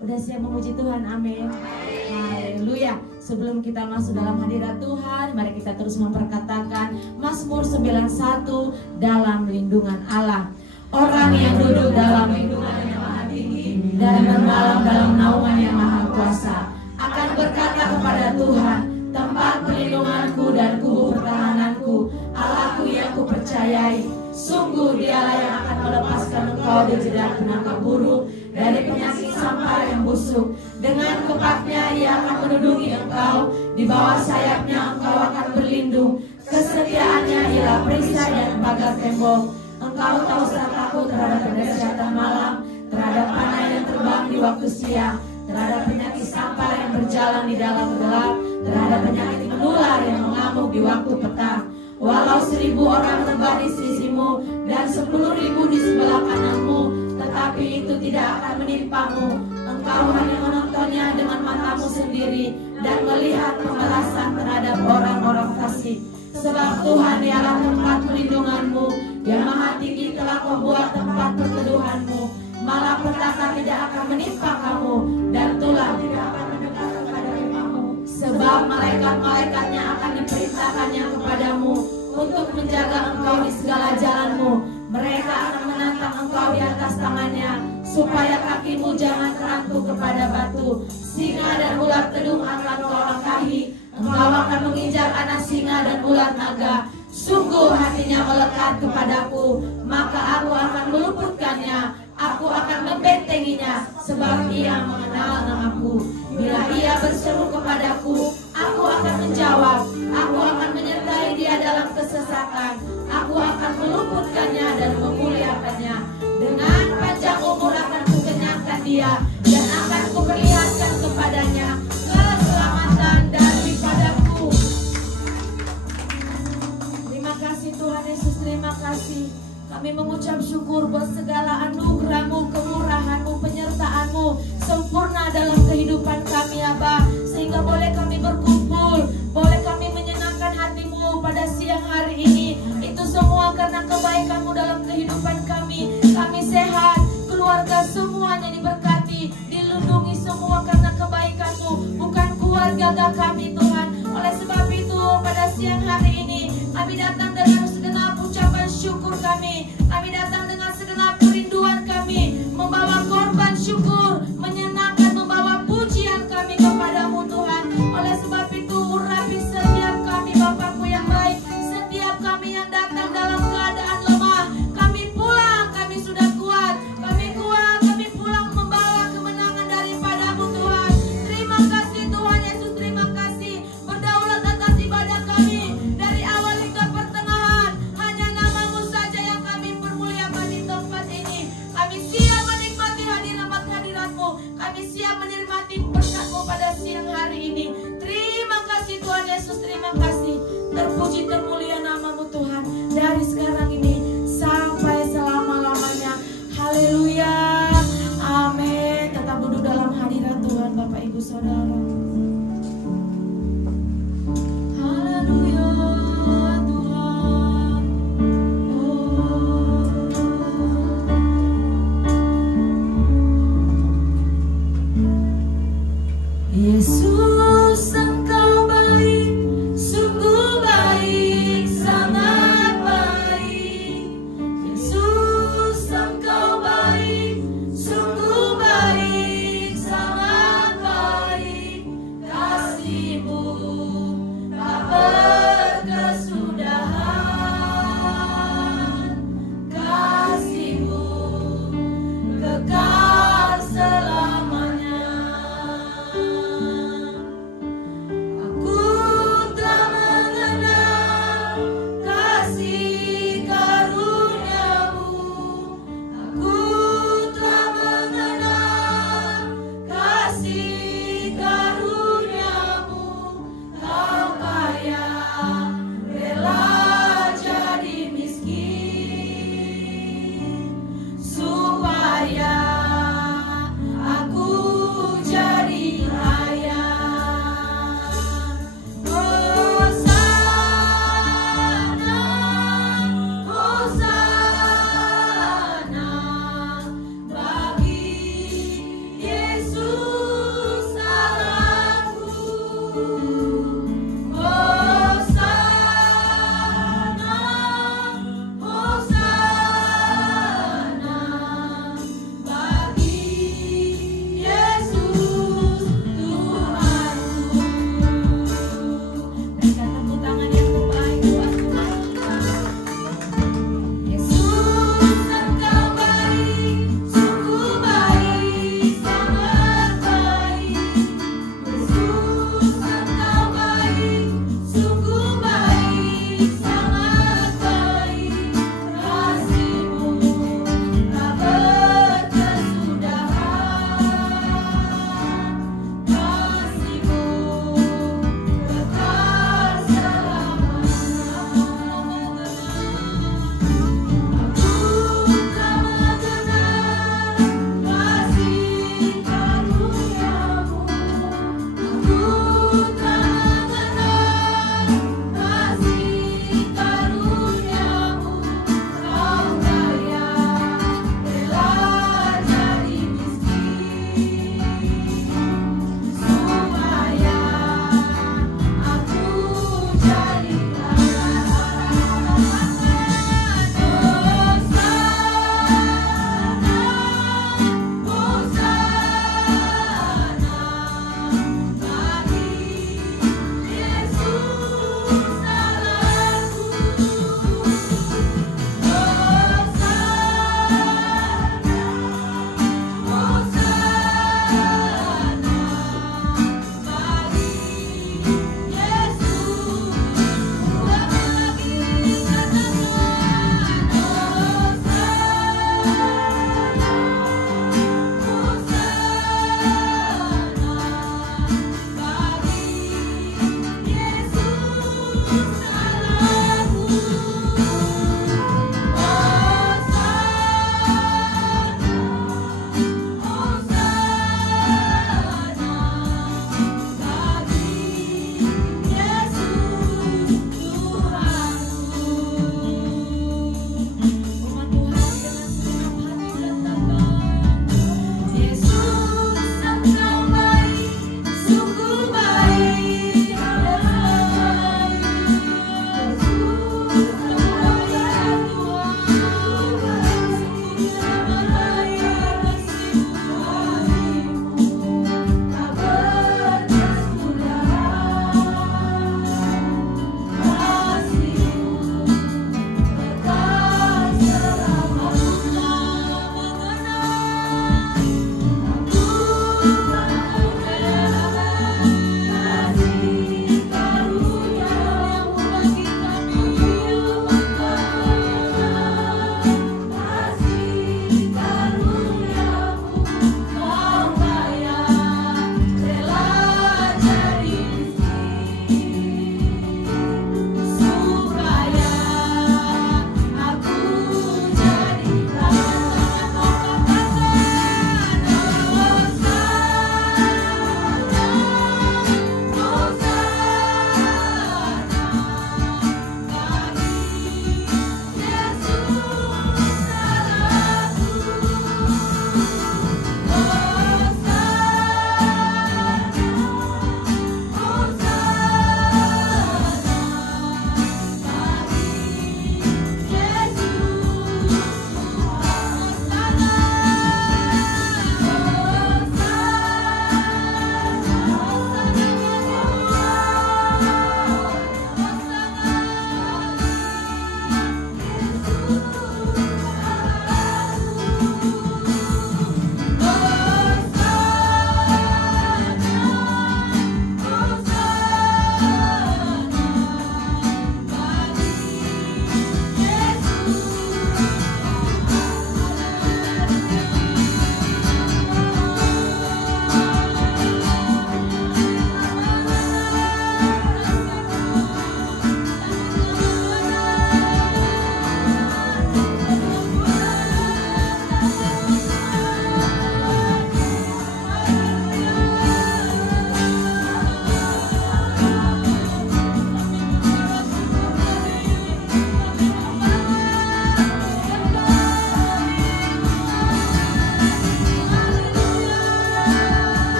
Udah siap memuji Tuhan? Amin. Haleluya. Sebelum kita masuk dalam hadirat Tuhan, mari kita terus memperkatakan Mazmur 91, dalam lindungan Allah. Orang yang duduk dalam lindungan yang maha tinggi dan bermalam dalam naungan yang maha kuasa akan berkata kepada Tuhan, tempat perlindunganku dan kubu pertahananku, Allahku yang kupercayai. Sungguh dialah yang akan melepaskan engkau dari jerat penangkap burung, dari penyakit sampar yang busuk. Dengan kepaknya ia akan melindungi engkau, di bawah sayapnya engkau akan berlindung. Kesetiaannya ialah perisai dan pagar tembok. Engkau tahu takut terhadap kedahsyatan malam, terhadap panah yang terbang di waktu siang, terhadap penyakit sampar yang berjalan di dalam gelap, terhadap penyakit menular yang mengamuk di waktu petang. Walau 1000 orang terbang di sisimu dan 10.000 di sebelah kananmu, tetapi itu tidak akan menimpamu. Engkau hanya menontonnya dengan matamu sendiri dan melihat pembalasan terhadap orang-orang fasik. Sebab Tuhan ialah tempat perlindunganmu, yang maha tinggi telah membuat tempat perteduhanmu. Malapetaka tidak akan menimpa kamu, dan tulah tidak akan mendekat kepada rumahmu. Sebab malaikat-malaikatnya akan diperintahkannya kepadamu untuk menjaga engkau di segala jalanmu. Mereka akan menantang engkau di atas tangannya, supaya kakimu jangan terantuk kepada batu. Singa dan ular tedung akan kau langkahi. Engkau akan menginjak anak singa dan ular naga. Sungguh hatinya melekat kepadaku, maka aku akan meluputkannya. Aku akan membentenginya, sebab ia mengenal namaku. Bila ia berseru kepadaku, aku akan menjawab. Aku akan menyertai dia dalam kesesatan. Aku akan meluputkannya dan memuliakannya. Dengan panjang umur akan kukenyangkan dia, dan akan kuperlihatkan kepadanya keselamatan daripadaku. Terima kasih Tuhan Yesus, terima kasih. Kami mengucap syukur buat segala anugerah-Mu, kemurahan-Mu, penyertaan-Mu sempurna dalam kehidupan kami, Aba. Sehingga boleh kami berkumpul, boleh kami menyenangkan hati-Mu pada siang hari ini. Itu semua karena kebaikan-Mu dalam kehidupan kami. Kami sehat, keluarga semuanya diberkati, dilindungi semua karena kebaikan-Mu, bukan keluarga kami Tuhan. Oleh sebab itu pada siang hari ini kami datang dengan segenap ucapan syukur kami. Kami datang dengan segenap kerinduan kami, membawa korban syukur, menyenangkan, membawa pujian kami kepadamu Tuhan. Oleh sebab itu urapi setiap kami Bapakku yang baik, setiap kami yang datang dalam keadaan lemah. Kami pulang, kami sudah kuat, kami pulang membawa kemenangan daripadamu Tuhan. Terima kasih Tuhan Yesus, terima kasih. Berdaulat atas ibadah kami dari awal hingga pertengahan. Hanya namamu saja yang kami permuliakan di tempat ini. Kami siap menikmati hadirat-Mu. Kami siap menikmati berkat-Mu pada siang hari ini. Terima kasih Tuhan Yesus, terima kasih. Terpuji termulia namamu Tuhan, dari sekarang ini sampai selama-lamanya. Haleluya, amin. Tetap duduk dalam hadirat Tuhan Bapak Ibu Saudara. Haleluya Tuhan. Yesus engkau baik, sungguh baik, sangat baik.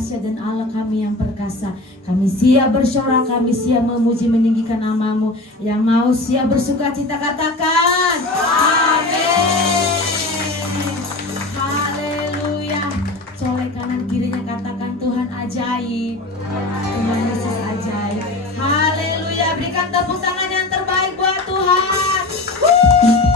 dahsyat dan Allah kami yang perkasa. Kami siap bersorak, kami siap memuji meninggikan nama-Mu. Yang mau siap bersuka cita katakan amin. Haleluya. Colek kanan kirinya katakan Tuhan ajaib. Tuhan Yesus ajaib. Haleluya. Berikan tepuk tangan yang terbaik buat Tuhan. Terima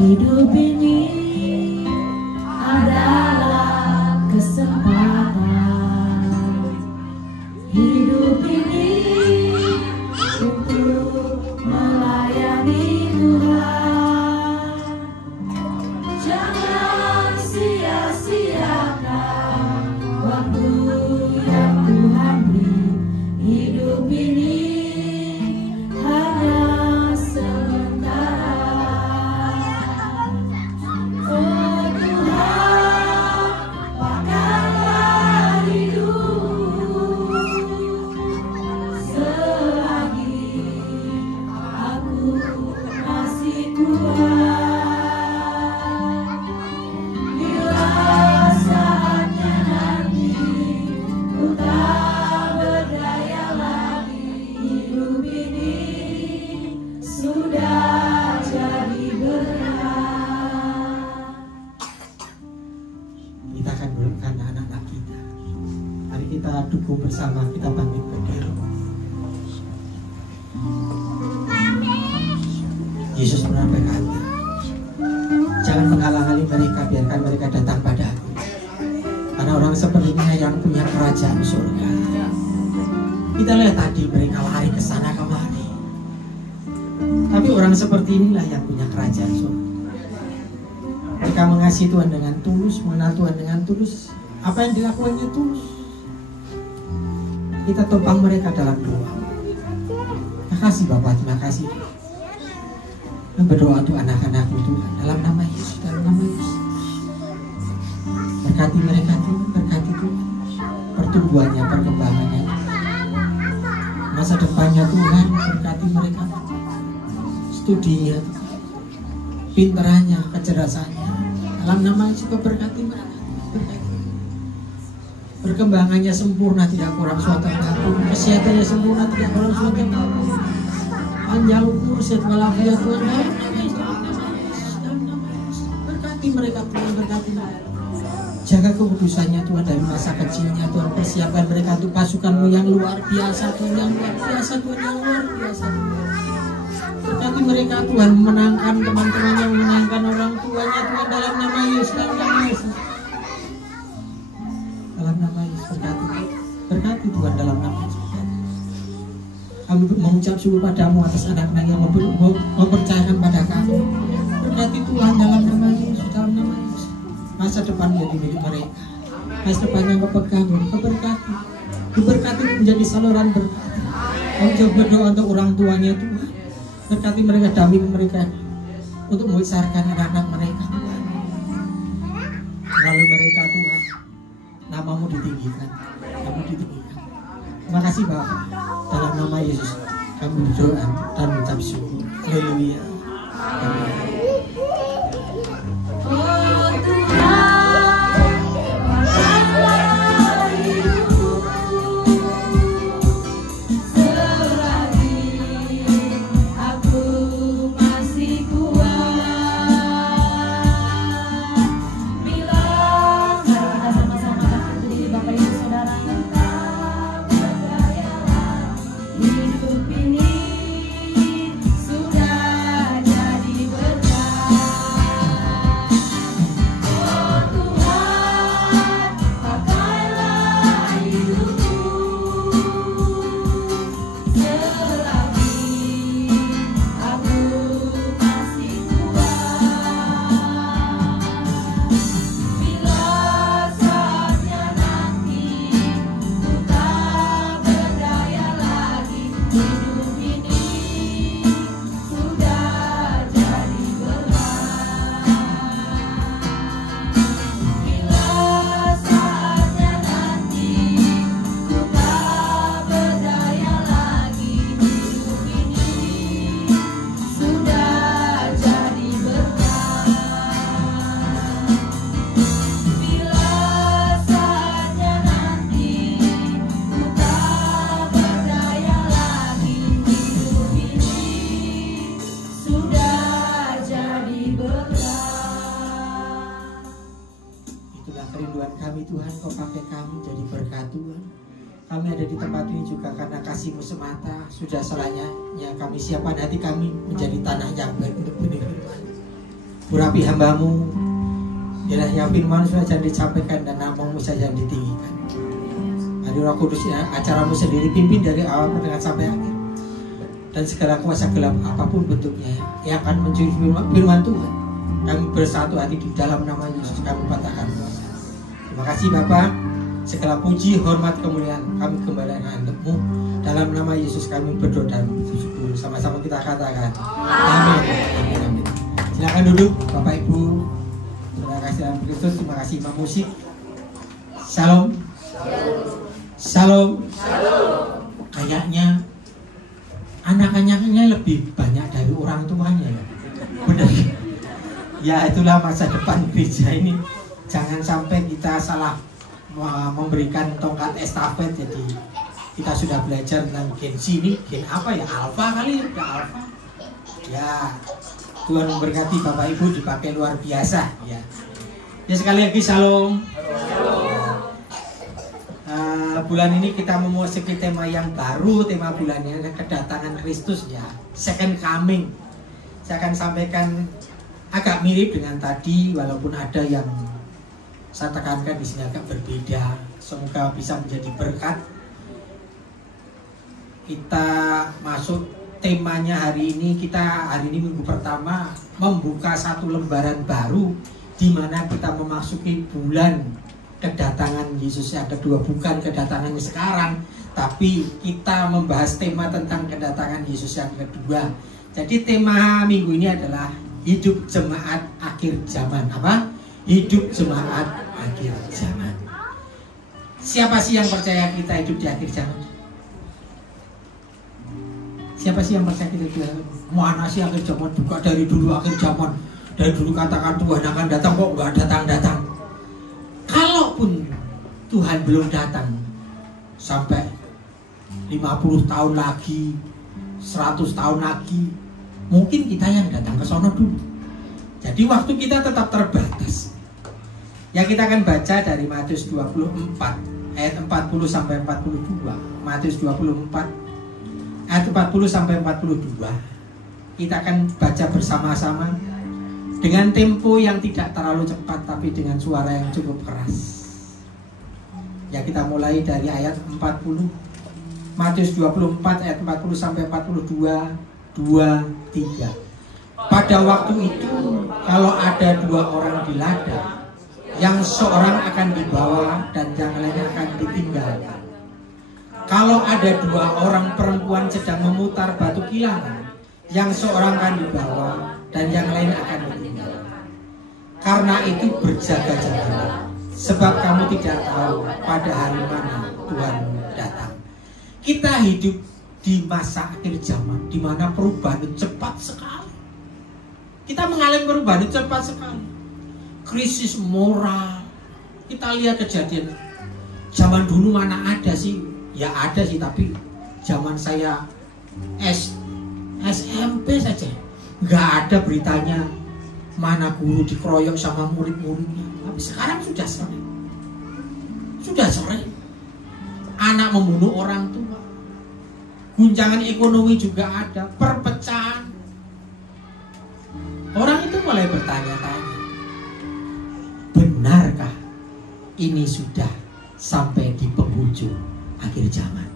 Hidup ini adalah kesempatan. Hidup ini untuk melayani Tuhan. Jangan sia-siakan waktu yang Tuhan beri. Hidup ini hanya sementara. Oh Tuhan, pakailah hidup selagi aku masih kuat. Bila saatnya nanti ku tak berdaya lagi, hidup ini sudah jadi berat. Kita akan doakan anak-anak kita. Mari kita dukung bersama, kita bangkit berdiri. Yesus pernah berkata, jangan menghalang-halangi mereka, biarkan mereka datang pada aku. Karena orang seperti ini yang punya kerajaan surga. Kita lihat tadi mereka lari ke sana kemari. Tapi orang seperti inilah yang punya kerajaan surga. Mereka mengasihi Tuhan dengan tulus, mengenal Tuhan dengan tulus. Apa yang dilakukannya tulus. Kita topang mereka dalam doa. Terima kasih Bapak, terima kasih. Dan berdoa untuk anak-anakmu Tuhan, dalam nama Yesus, dalam nama Yesus. Berkati mereka Tuhan, berkati Tuhan. Pertumbuhannya, perkembangannya, masa depannya Tuhan, berkati mereka. Studinya Tuhan, pinterannya, kecerdasannya, dalam nama Yesus berkati mereka, berkati. Perkembangannya sempurna, tidak kurang suatu apapun. Kesehatannya sempurna, tidak kurang suatu apapun. Panjang umur, sehat walafiat Tuhan, dalam nama Yesus, dalam nama Yesus. Berkati mereka Tuhan, berkati mereka. Jaga kekudusannya Tuhan dari masa kecilnya Tuhan. Persiapkan mereka untuk pasukanmu yang luar biasa Tuhan, yang luar biasa Tuhan, yang luar biasa Tuhan. Berkati mereka Tuhan, memenangkan teman-temannya, memenangkan orang tuanya Tuhan, dalam nama Yesus, dalam nama Yesus. Dalam nama Yesus, berkati Tuhan, dalam nama Yesus. Kami mengucap syukur padamu atas anak-anak yang mempercayakan pada kami. Berkati Tuhan, dalam nama Yesus, dalam nama Yesus. Masa depan menjadi milik mereka. Masa depan yang kepegang, keberkati. Diberkati menjadi saluran berkat. Kami juga berdoa untuk orang tuanya Tuhan. Berkati mereka, dampingi mereka untuk membesarkan anak-anak mereka Tuhan. Melalui mereka Tuhan, namamu ditinggikan, namamu ditinggikan. Terima kasih Bapak. Dalam nama Yesus kami berdoa dan mengucap syukur. Haleluya. Amin. Tuhan, Kau pakai kami jadi berkat Tuhan. Kami ada di tempat ini juga karena kasih-Mu semata. Sudah selanya ya kami siapkan hati kami menjadi tanah yang baik untuk benih firman. urapi hambamu, biarlah yang firman saja disampaikan dan namamu saja ditinggikan. Hari Roh Kudus ya, acaramu sendiri pimpin dari awal dengan sampai akhir. Dan segala kuasa gelap apapun bentuknya yang akan mencuri firman Tuhan, kami bersatu hati di dalam nama Yesus kami patahkan kuasa. Terima kasih Bapa, segala puji, hormat, kemuliaan kami kembalikan untukmu. Dalam nama Yesus kami berdoa dan bersyukur. Sama-sama kita katakan amin. Amin, amin. Silakan duduk Bapak Ibu. Terima kasih dalam Kristus. Terima kasih Imam Musik. Shalom. Shalom. Kayaknya anak-anaknya lebih banyak dari orang tuanya ya. Benar. Ya itulah masa depan gereja ini. Jangan sampai kita salah memberikan tongkat estafet. Jadi kita sudah belajar tentang gen Z ini, gen apa ya? Alpha kali ya, udah alpha. Ya, Tuhan memberkati Bapak Ibu dipakai luar biasa ya. Ya sekali lagi shalom. Bulan ini kita memasuki tema yang baru, tema bulannya kedatangan Kristus ya, second coming. Saya akan sampaikan agak mirip dengan tadi, walaupun ada yang saya tekankan di sini agak berbeda. Semoga bisa menjadi berkat. Kita masuk temanya hari ini. Kita hari ini minggu pertama membuka satu lembaran baru, di mana kita memasuki bulan kedatangan Yesus yang kedua. Bukan kedatangannya sekarang, tapi kita membahas tema tentang kedatangan Yesus yang kedua. Jadi tema minggu ini adalah hidup jemaat akhir zaman. Apa? Hidup jemaat akhir zaman. Siapa sih yang percaya kita hidup di akhir zaman? Siapa sih yang percaya kita hidup di akhir zaman? Mana sih akhir zaman? Juga dari dulu akhir zaman. Dari dulu katakan Tuhan akan datang, kok nggak datang-datang. Kalaupun Tuhan belum datang, sampai 50 tahun lagi, 100 tahun lagi, mungkin kita yang datang ke sono dulu. Jadi waktu kita tetap terbatas. Ya kita akan baca dari Matius 24 ayat 40 sampai 42. Matius 24 ayat 40 sampai 42. Kita akan baca bersama-sama dengan tempo yang tidak terlalu cepat, tapi dengan suara yang cukup keras. Ya kita mulai dari ayat 40. Matius 24 ayat 40 sampai 42. 2-3. Pada waktu itu, kalau ada 2 orang di ladang, yang seorang akan dibawa dan yang lainnya akan ditinggalkan. Kalau ada 2 orang perempuan sedang memutar batu kilangan, yang seorang akan dibawa dan yang lain akan ditinggalkan. Karena itu berjaga-jagalah, sebab kamu tidak tahu pada hari mana Tuhan datang. Kita hidup di masa akhir zaman, di mana perubahan cepat sekali. Kita mengalami perubahan cepat sekali. Krisis moral. Kita lihat kejadian zaman dulu mana ada sih? Ya ada sih, tapi zaman saya SMP saja nggak ada beritanya mana guru dikeroyok sama murid-muridnya. Tapi sekarang sudah sering. Sudah sering. Anak membunuh orang tua. Guncangan ekonomi juga ada, perpecahan. Orang itu mulai bertanya-tanya, benarkah ini sudah sampai di penghujung akhir zaman?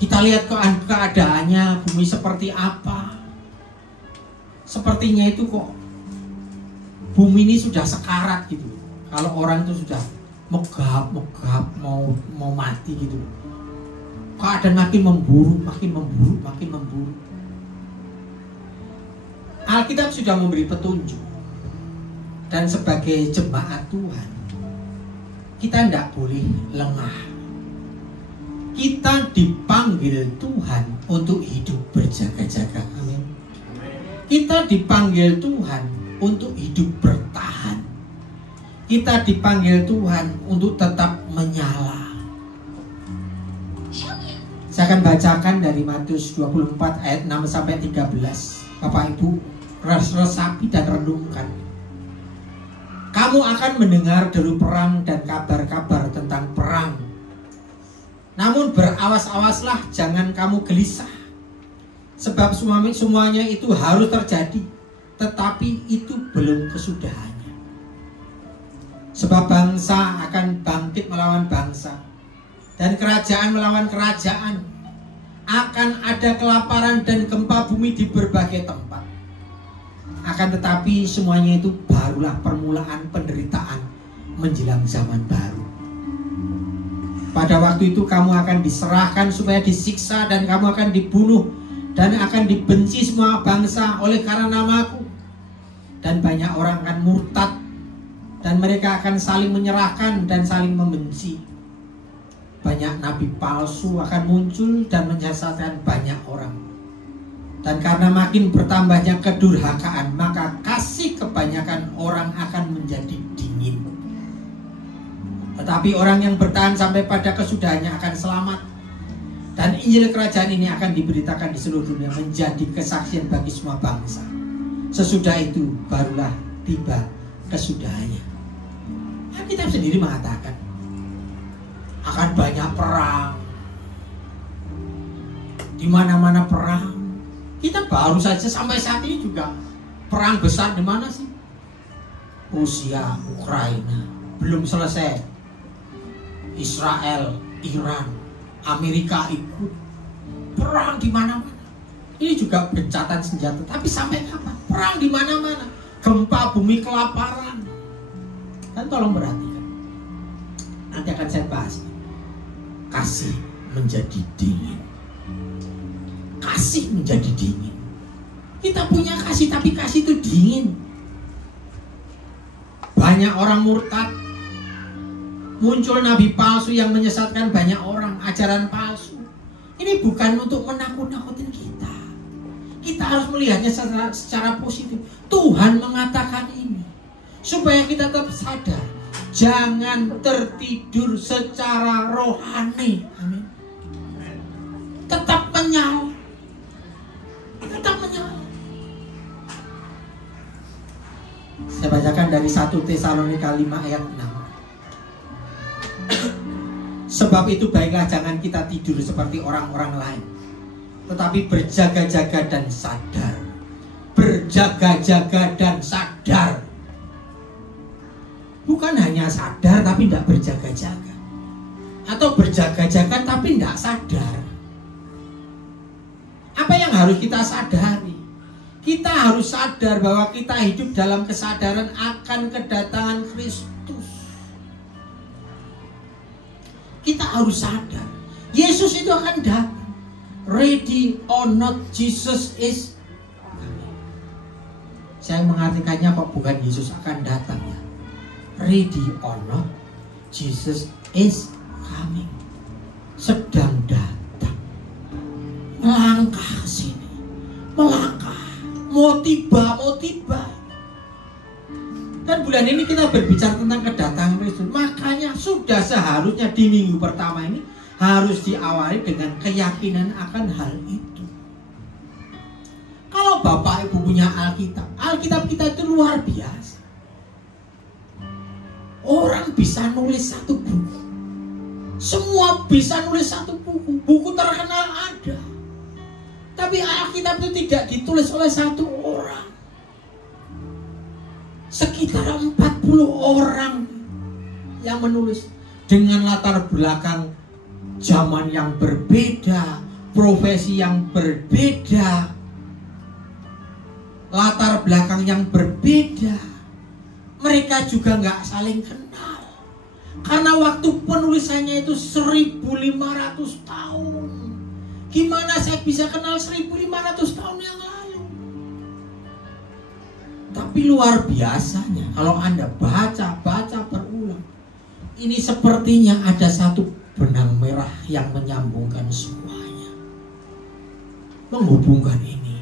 Kita lihat keadaannya, bumi seperti apa. Sepertinya itu kok bumi ini sudah sekarat gitu. Kalau orang itu sudah megap mau mati gitu. Keadaan makin memburuk. Alkitab sudah memberi petunjuk. Dan sebagai jemaat Tuhan, kita tidak boleh lengah. Kita dipanggil Tuhan untuk hidup berjaga-jaga. Amin. Kita dipanggil Tuhan untuk hidup bertahan. Kita dipanggil Tuhan untuk tetap menyala. Saya akan bacakan dari Matius 24 ayat 6 sampai 13. Bapak Ibu resapi dan renungkan. Kamu akan mendengar deru perang dan kabar-kabar tentang perang. Namun berawas-awaslah, jangan kamu gelisah. Sebab semuanya itu harus terjadi, tetapi itu belum kesudahannya. Sebab bangsa akan bangkit melawan bangsa, dan kerajaan melawan kerajaan. Akan ada kelaparan dan gempa bumi di berbagai tempat. Akan tetapi semuanya itu barulah permulaan penderitaan menjelang zaman baru. Pada waktu itu kamu akan diserahkan supaya disiksa, dan kamu akan dibunuh, dan akan dibenci semua bangsa oleh karena namaku. Dan banyak orang akan murtad, dan mereka akan saling menyerahkan dan saling membenci. Banyak nabi palsu akan muncul dan menyesatkan banyak orang. Dan karena makin bertambahnya kedurhakaan, maka kasih kebanyakan orang akan menjadi dingin. Tetapi orang yang bertahan sampai pada kesudahannya akan selamat. Dan Injil kerajaan ini akan diberitakan di seluruh dunia menjadi kesaksian bagi semua bangsa. Sesudah itu barulah tiba kesudahannya. Alkitab sendiri mengatakan akan banyak perang. Di mana-mana perang. Kita baru saja sampai saat ini juga perang besar di mana sih? Rusia, Ukraina, belum selesai. Israel, Iran, Amerika ikut. Perang di mana-mana. Ini juga gencatan senjata. Tapi sampai kapan? Perang di mana-mana. Gempa bumi, kelaparan. Dan tolong perhatikan. Nanti akan saya bahas. Kasih menjadi dingin. Kasih menjadi dingin. Kita punya kasih, tapi kasih itu dingin. Banyak orang murtad. Muncul nabi palsu yang menyesatkan banyak orang. Ajaran palsu. Ini bukan untuk menakut-nakutin kita. Kita harus melihatnya secara positif. Tuhan mengatakan ini supaya kita tetap sadar. Jangan tertidur secara rohani. Amin. Tetap menyala. Tetap menyala. Saya bacakan dari 1 Tesalonika 5 ayat 6. Sebab itu baiklah jangan kita tidur seperti orang-orang lain, tetapi berjaga-jaga dan sadar. Berjaga-jaga dan sadar. Bukan hanya sadar tapi tidak berjaga-jaga, atau berjaga-jaga tapi tidak sadar. Apa yang harus kita sadari? Kita harus sadar bahwa kita hidup dalam kesadaran akan kedatangan Kristus. Kita harus sadar Yesus itu akan datang. Ready or not, Jesus is coming. Saya mengartikannya kok bukan Yesus akan datang ya. Ready or not, Jesus is coming. Sedang datang. Melangkah ke sini. Melangkah. Mau tiba. Dan bulan ini kita berbicara tentang kedatangan Kristus. Makanya sudah seharusnya di minggu pertama ini harus diawali dengan keyakinan akan hal itu. Kalau Bapak Ibu punya Alkitab, Alkitab kita itu luar biasa. Orang bisa nulis satu buku. Semua bisa nulis satu buku. Buku terkenal ada. Tapi Alkitab itu tidak ditulis oleh satu orang. Sekitar 40 orang yang menulis dengan latar belakang zaman yang berbeda, profesi yang berbeda, latar belakang yang berbeda. Mereka juga nggak saling kenal. Karena waktu penulisannya itu 1500 tahun. Gimana saya bisa kenal 1500 tahun yang lalu? Tapi luar biasanya kalau Anda baca berulang, ini sepertinya ada satu benang merah yang menyambungkan semuanya. Menghubungkan ini,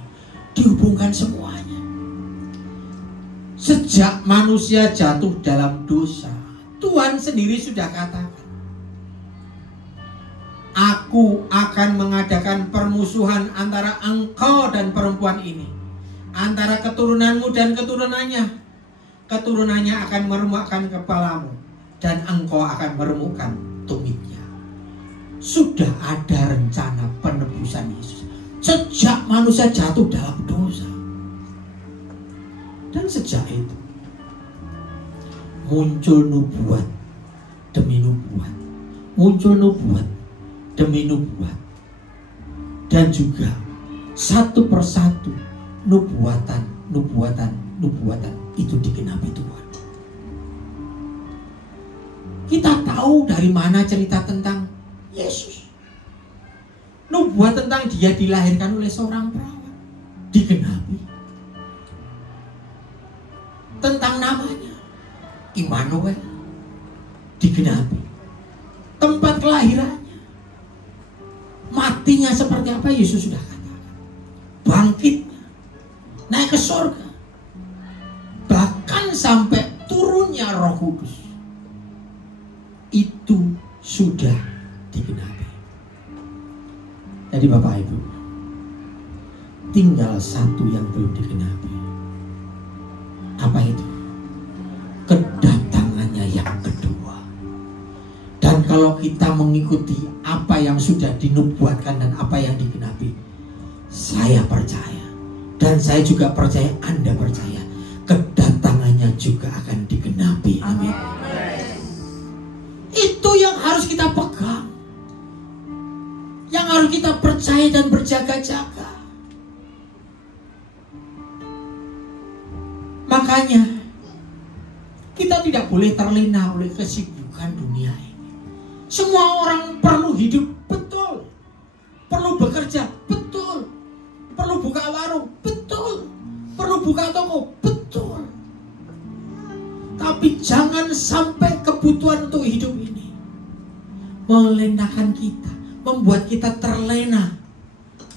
dihubungkan semuanya. Sejak manusia jatuh dalam dosa, Tuhan sendiri sudah katakan, Aku akan mengadakan permusuhan antara engkau dan perempuan ini, antara keturunanmu dan keturunannya. Keturunannya akan meremukkan kepalamu, dan engkau akan meremukkan tumitnya. Sudah ada rencana penebusan Yesus sejak manusia jatuh dalam dosa. Dan sejak itu muncul nubuat demi nubuat, muncul nubuat demi nubuat, dan juga satu persatu nubuatan itu digenapi Tuhan. Kita tahu dari mana cerita tentang Yesus. Nubuat tentang dia dilahirkan oleh seorang perawan digenapi. Tentang namanya Immanuel digenapi. Tempat kelahirannya, matinya seperti apa Yesus sudah katakan. Bangkitnya, naik ke surga, bahkan sampai turunnya Roh Kudus, itu sudah digenapi. Jadi Bapak Ibu, tinggal satu yang belum digenapi. Apa itu? Kedatangannya yang kedua. Dan kalau kita mengikuti apa yang sudah dinubuatkan dan apa yang digenapi, saya percaya, dan saya juga percaya, Anda percaya, kedatangannya juga akan digenapi. Amin. Itu yang harus kita pegang, yang harus kita percaya dan berjaga-jaga. Makanya kita tidak boleh terlena oleh kesibukan dunia ini. Semua orang perlu hidup, betul. Perlu bekerja, betul. Perlu buka warung, betul. Perlu buka toko, betul. Tapi jangan sampai kebutuhan untuk hidup ini melenakan kita, membuat kita terlena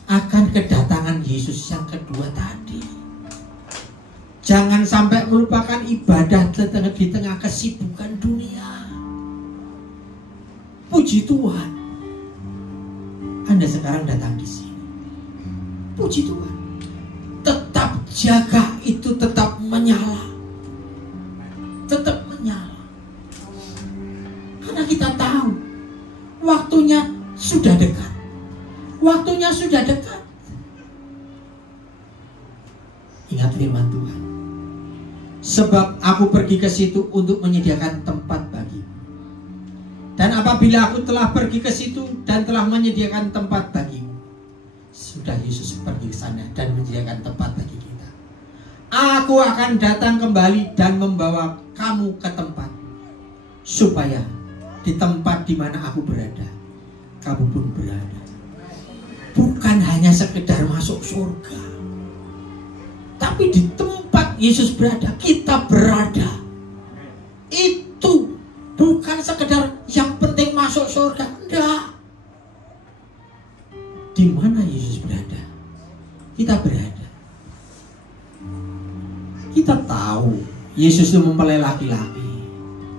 akan kedatangan Yesus yang kedua tadi. Jangan sampai melupakan ibadah di tengah kesibukan dunia. Puji Tuhan, Anda sekarang datang di sini. Puji Tuhan, tetap jaga itu, tetap menyala, tetap menyala. Karena kita tahu waktunya sudah dekat. Waktunya sudah dekat. Ingat firman Tuhan. Sebab aku pergi ke situ untuk menyediakan tempat bagimu. Dan apabila aku telah pergi ke situ dan telah menyediakan tempat bagimu, sudah Yesus pergi ke sana dan menyediakan tempat bagi kita. Aku akan datang kembali dan membawa kamu ke tempat, supaya di tempat di mana aku berada, kamu pun berada. Bukan hanya sekedar masuk surga, tapi di tempat Yesus berada, kita berada. Itu bukan sekedar yang penting masuk surga, enggak. Di mana Yesus berada, kita berada. Kita tahu Yesus itu mempelai laki-laki,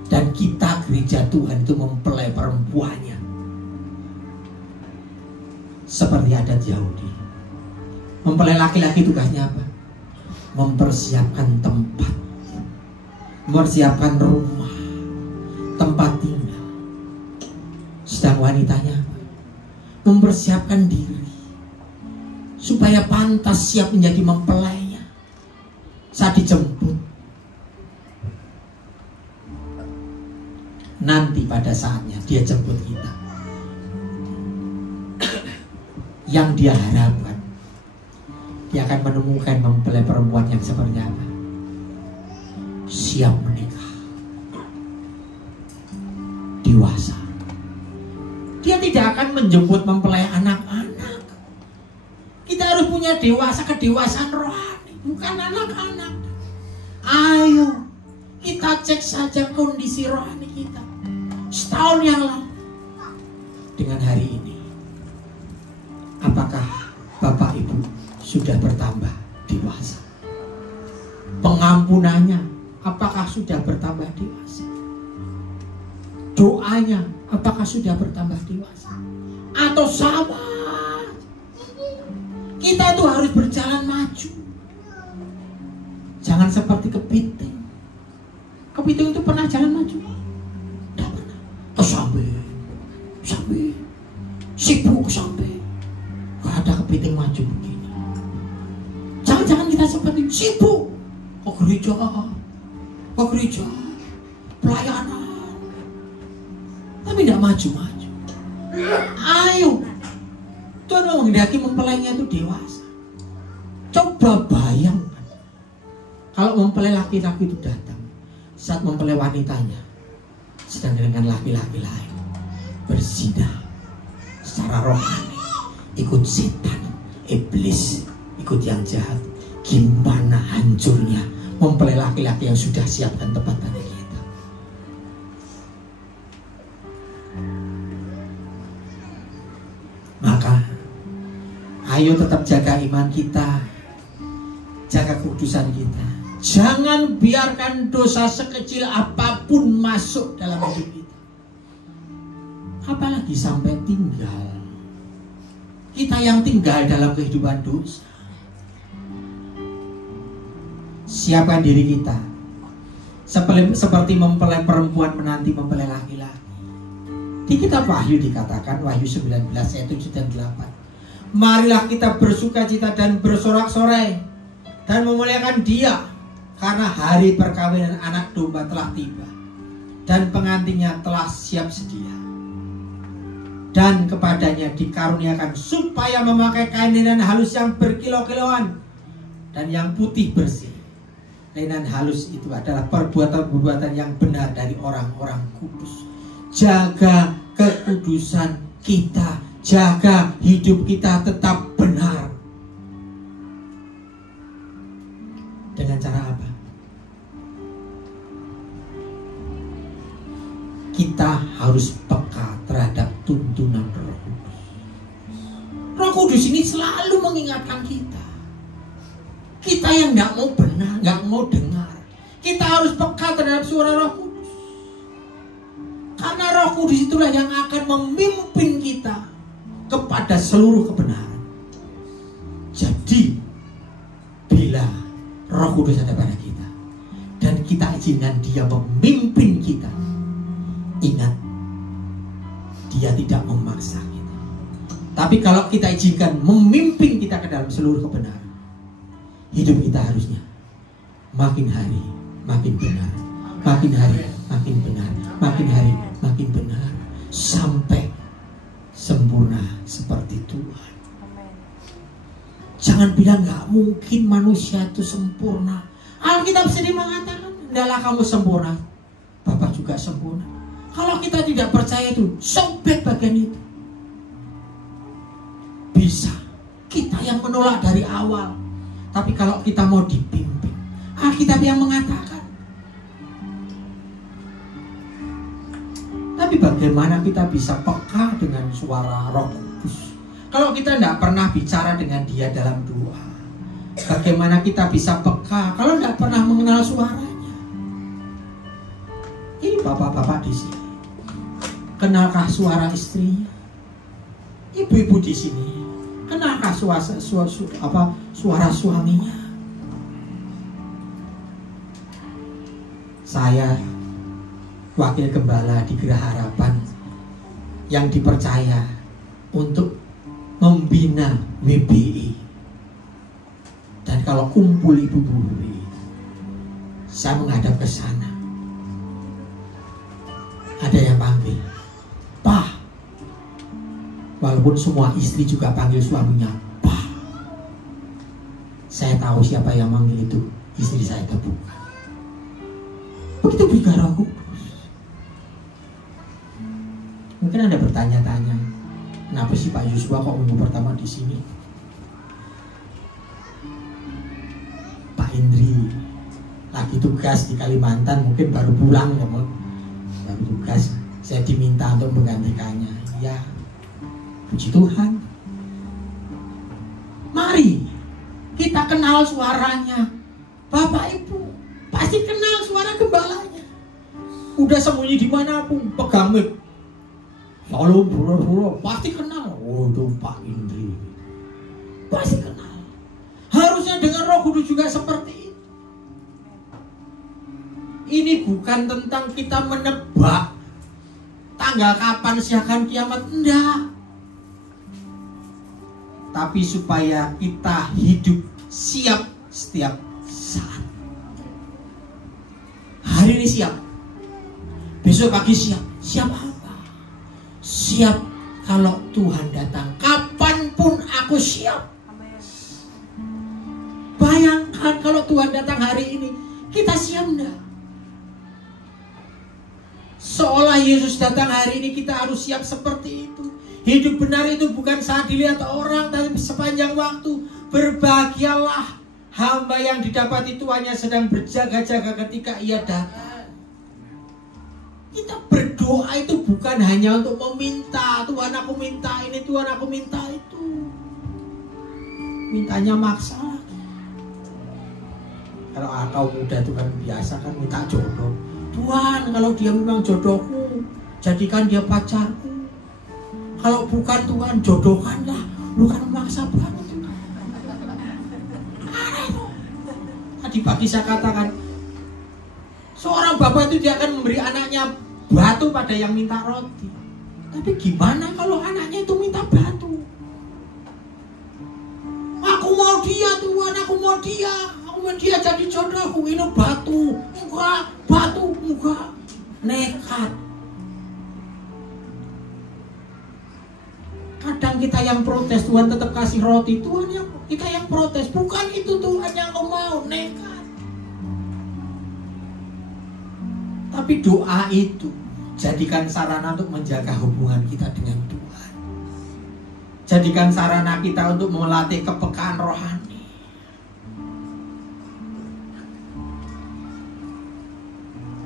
dan kita gereja Tuhan itu mempelai perempuannya. Seperti adat Yahudi, mempelai laki-laki tugasnya apa? Mempersiapkan tempat, mempersiapkan rumah, tempat tinggal. Sedang wanitanya mempersiapkan diri supaya pantas siap menjadi mempelainya saat dijemput. Nanti pada saatnya dia jemput kita, yang dia harapkan, dia akan menemukan mempelai perempuan yang seperti apa? Siap menikah, dewasa. Dia tidak akan menjemput mempelai anak-anak. Kita harus punya kedewasaan rohani, bukan anak-anak. Ayo kita cek saja kondisi rohani kita setahun yang lalu dengan hari ini. Apakah Bapak Ibu sudah bertambah dewasa? Pengampunannya apakah sudah bertambah dewasa? Doanya apakah sudah bertambah dewasa? Atau sama? Kita tuh harus berjalan maju. Jangan seperti kepiting. Kepiting itu pernah jalan maju? Tidak pernah. Sampai sibuk sampai. Gak ada kepiting maju begini. Jangan-jangan kita seperti sibuk Kok gereja, pelayanan, tapi tidak maju-maju. Ayo, Tuhan menghendaki mempelainya itu dewasa. Coba bayangkan, kalau mempelai laki-laki itu datang, saat mempelai wanitanya sedang dengan laki-laki lain berzina secara rohani, ikut setan, iblis, ikut yang jahat. Gimana hancurnya mempelai laki-laki yang sudah siap dan tepat bagi kita. Maka ayo tetap jaga iman kita, jaga kekudusan kita. Jangan biarkan dosa sekecil apapun masuk dalam hidup kita. Apalagi sampai tinggal. Kita yang tinggal dalam kehidupan dosa. Siapkan diri kita seperti mempelai perempuan menanti mempelai laki-laki. Di kitab Wahyu dikatakan, Wahyu 19 ayat 7 dan 8, marilah kita bersukacita dan bersorak-sorai dan memuliakan Dia, karena hari perkawinan anak domba telah tiba dan pengantinnya telah siap sedia. Dan kepadanya dikaruniakan supaya memakai kain linen halus yang berkilau-kilauan dan yang putih bersih. Linen halus itu adalah perbuatan-perbuatan yang benar dari orang-orang kudus. Jaga kekudusan kita, jaga hidup kita tetap benar. Dengan cara apa? Kita harus peka terhadap tuntunan Roh Kudus. Roh Kudus ini selalu mengingatkan kita. Kita yang nggak mau benar, nggak mau dengar, kita harus peka terhadap suara Roh Kudus. Karena Roh Kudus itulah yang akan memimpin kita kepada seluruh kebenaran. Jadi, bila Roh Kudus ada pada kita dan kita izinkan Dia memimpin kita, ingat, Dia tidak memaksa kita. Tapi kalau kita izinkan memimpin kita ke dalam seluruh kebenaran, hidup kita harusnya makin hari makin benar, makin hari makin benar, makin hari makin benar, sampai sempurna seperti Tuhan. Jangan bilang nggak mungkin manusia itu sempurna. Alkitab sendiri mengatakan, hendaklah kamu sempurna, Bapa juga sempurna. Kalau kita tidak percaya itu, sobek bagian itu. Bisa kita yang menolak dari awal. Tapi kalau kita mau dipimpin, Alkitab yang mengatakan. Tapi bagaimana kita bisa peka dengan suara Roh Kudus kalau kita tidak pernah bicara dengan Dia dalam doa? Bagaimana kita bisa peka kalau tidak pernah mengenal suaranya? Ini bapak-bapak di sini, kenalkah suara istrinya? Ibu-ibu di sini, kenalkah suara suaminya? Saya wakil gembala di Geraha Harapan yang dipercaya untuk membina WBI. Dan kalau kumpul ibu-ibu, saya menghadap ke sana. Ada yang panggil, Pak. Walaupun semua istri juga panggil suaminya Pak. Saya tahu siapa yang manggil itu, istri saya itu bukan. Begitu juga Roh Kudus. Mungkin Anda bertanya-tanya, kenapa sih Pak Yusua kok minggu pertama di sini? Pak Indri lagi tugas di Kalimantan, mungkin baru pulang ya, baru tugas. Saya diminta untuk menggantikannya. Ya, puji Tuhan. Mari kita kenal suaranya. Bapak Ibu pasti kenal suara gembalanya. Udah sembunyi dimanapun, pegang mic. Salam saudara, pasti kenal. Oh, itu Pak Indri. Pasti kenal. Harusnya dengan Roh Kudus juga seperti itu. Ini bukan tentang kita menebak tanggal kapan siakan kiamat, enggak. Tapi supaya kita hidup siap setiap saat. ini siap. Besok pagi siap. Siap apa? Siap kalau Tuhan datang. Kapanpun aku siap. Bayangkan kalau Tuhan datang hari ini, kita siap enggak? Seolah Yesus datang hari ini, kita harus siap seperti itu. Hidup benar itu bukan saat dilihat orang, tapi sepanjang waktu. Berbahagialah hamba yang didapati Tuannya sedang berjaga-jaga ketika ia datang. Kita berdoa itu bukan hanya untuk meminta, Tuhan aku minta ini, Tuhan aku minta itu. Mintanya maksa. Kalau kaum muda itu kan biasa kan minta jodoh. Tuhan, kalau dia memang jodohku, jadikan dia pacarku. Kalau bukan, Tuhan jodohkanlah. Lu kan memaksa banget. Tadi pagi saya katakan, seorang bapak itu dia akan memberi anaknya batu pada yang minta roti. Tapi gimana kalau anaknya itu minta batu? Aku mau dia, Tuhan, aku mau dia. Aku mau dia jadi jodohku. Ini batu. Enggak, batu, enggak. Nekat. Kadang kita yang protes, Tuhan tetap kasih roti. Tuhan yang kita yang protes, bukan itu Tuhan yang kau mau, nekat. Tapi doa itu jadikan sarana untuk menjaga hubungan kita dengan Tuhan. Jadikan sarana kita untuk melatih kepekaan rohani.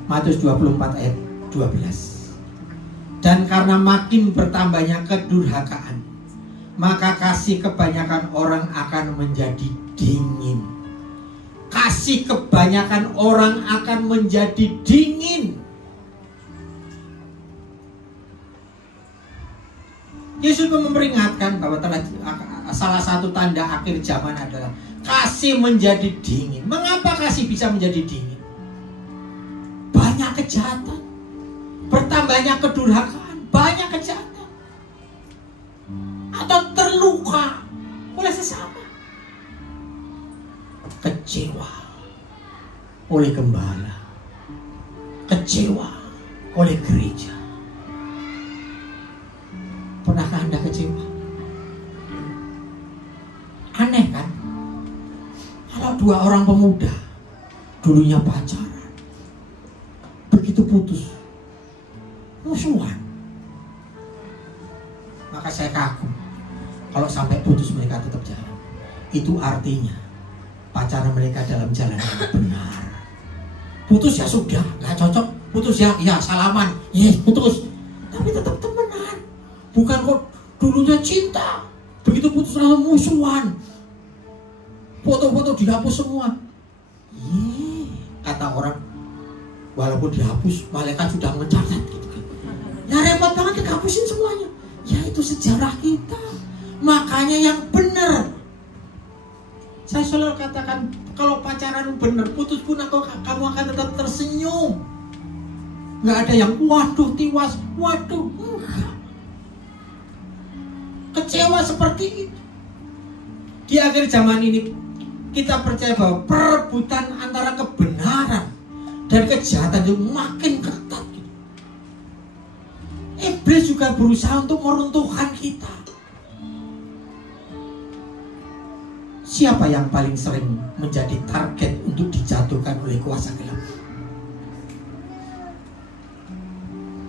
Matius 24 ayat 12. Dan karena makin bertambahnya kedurhakaan, maka kasih kebanyakan orang akan menjadi dingin. Kasih kebanyakan orang akan menjadi dingin. Yesus memperingatkan bahwa salah satu tanda akhir zaman adalah kasih menjadi dingin. Mengapa kasih bisa menjadi dingin? Banyak kejahatan, bertambahnya kedurhakaan, banyak kejahatan, atau terluka oleh sesama, kecewa oleh gembala, kecewa oleh gereja. Pernahkah Anda kecewa? Aneh kan? Kalau dua orang pemuda dulunya pacaran, begitu putus musuhan, maka saya kagum kalau sampai putus mereka tetap jalan. Itu artinya pacaran mereka dalam jalan yang benar. Putus ya sudah, nggak cocok. Putus ya, ya salaman, yes putus. Tapi tetap temenan. Bukan kok dulunya cinta, begitu putus langsung musuhan. Foto-foto dihapus semua. Kata orang, walaupun dihapus, malaikat sudah mencatat gitu kan. Ya repot banget dihapusin semuanya. Ya itu sejarah kita. Makanya yang benar. Saya selalu katakan, kalau pacaran benar, putus pun kamu akan tetap tersenyum. Nggak ada yang waduh tiwas, waduh enggak. Kecewa seperti itu. Di akhir zaman ini kita percaya bahwa perebutan antara kebenaran dan kejahatan itu makin ketat. Iblis juga berusaha untuk meruntuhkan kita. Siapa yang paling sering menjadi target untuk dijatuhkan oleh kuasa gelap?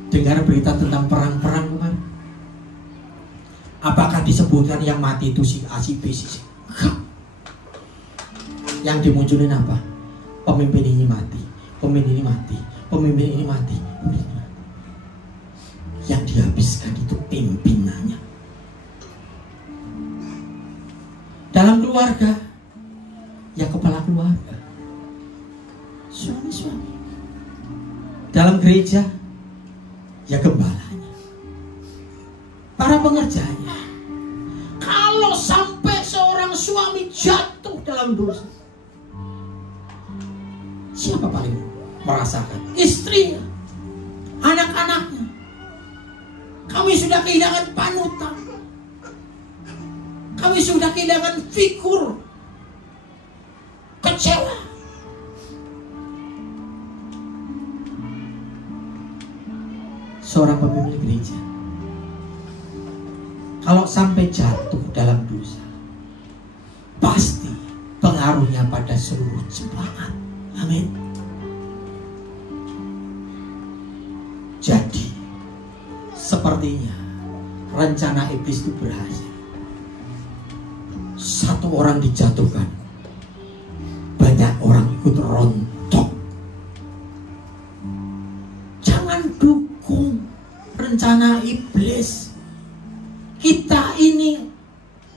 Dengar berita tentang perang-perang kemarin? Apakah disebutkan yang mati itu si A, si B, si C? Yang dimunculin apa? Pemimpin ini mati, pemimpin ini mati, pemimpin ini mati, pemimpin ini mati. Yang dihabiskan itu pimpinannya. Dalam keluarga, ya kepala keluarga, suami-suami. Dalam gereja, ya gembalanya, para pengerjanya. Kalau sampai seorang suami jatuh dalam dosa, siapa paling merasakan? Istrinya, anak-anaknya. Kami sudah kehilangan panutan, kami sudah kehilangan figur. Kecewa. seorang pemimpin gereja, kalau sampai jatuh dalam dosa, pasti pengaruhnya pada seluruh jemaat. Amin. Jadi sepertinya rencana iblis itu berhasil. Satu orang dijatuhkan, banyak orang ikut rontok. Jangan dukung rencana iblis. Kita ini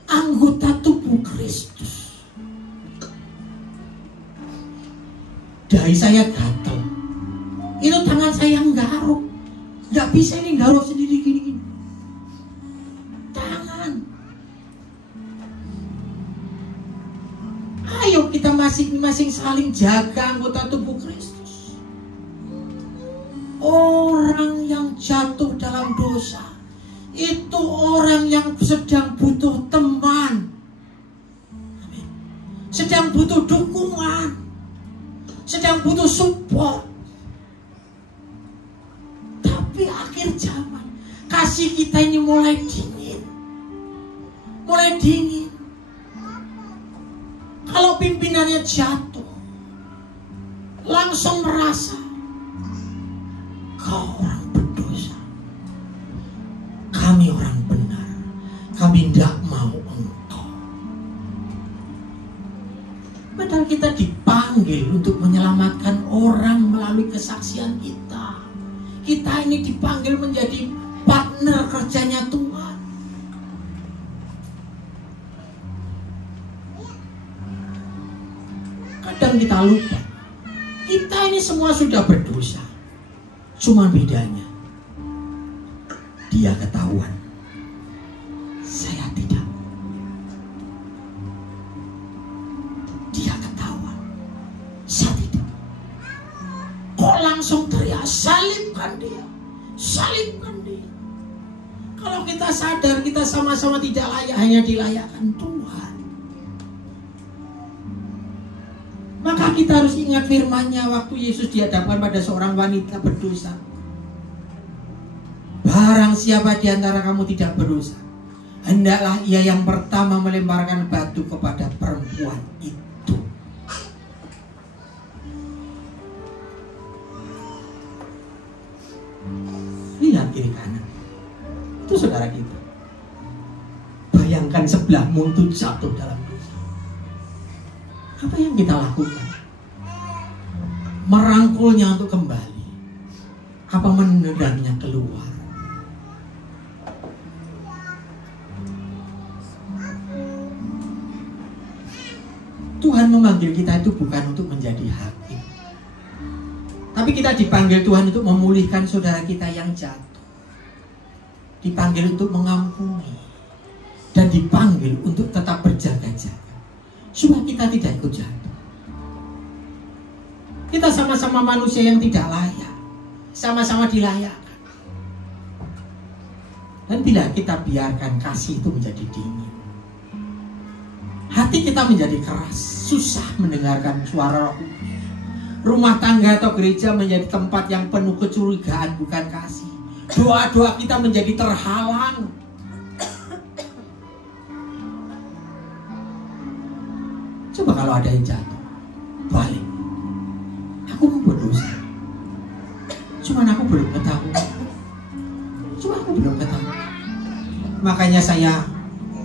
anggota tubuh Kristus. Dahi saya gatel, itu tangan saya nggaruk. Gak bisa ini garuk sendiri gini. Tangan. Ayo kita masing-masing saling jaga anggota tubuh Kristus. Orang yang jatuh dalam dosa itu orang yang sedang butuh teman. Amin. Sedang butuh dukungan, sedang butuh support. Tapi akhir zaman, kasih kita ini mulai dingin. Mulai dingin. Kalau pimpinannya jatuh, langsung merasa kau orang berdosa, kami orang benar, kami tidak mau engkau. Padahal kita dipanggil untuk menyelamatkan orang melalui kesaksian kita. Kita ini dipanggil menjadi partner kerjanya Tuhan. Kadang kita lupa, kita ini semua sudah berdosa. Cuma bedanya, dia ketahuan, saya tidak. Dia ketahuan, saya tidak. Kok langsung teriak, salibkan dia, salibkan dia. Kalau kita sadar kita sama-sama tidak layak, hanya dilayakkan Tuhan. Maka kita harus ingat firman-Nya waktu Yesus dihadapkan pada seorang wanita berdosa. Barang siapa di antara kamu tidak berdosa, hendaklah ia yang pertama melemparkan batu kepada perempuan itu. Lihat kiri kanan, itu saudara kita. Bayangkan sebelahmu itu jatuh dalam dosa. Apa yang kita lakukan? Merangkulnya untuk kembali, apa menendangnya keluar? Tuhan memanggil kita itu bukan untuk menjadi hakim, tapi kita dipanggil Tuhan untuk memulihkan saudara kita yang jatuh. Dipanggil untuk mengampuni, dan dipanggil untuk tetap berjaga-jaga supaya kita tidak ikut jatuh. Kita sama-sama manusia yang tidak layak, sama-sama dilayakkan. Dan bila kita biarkan kasih itu menjadi dingin, hati kita menjadi keras, susah mendengarkan suara Roh Kudus. Rumah tangga atau gereja menjadi tempat yang penuh kecurigaan, bukan kasih. Doa-doa kita menjadi terhalang. Coba kalau ada yang jatuh, balik. Aku mau berdosa, cuman aku belum ketahui. Makanya saya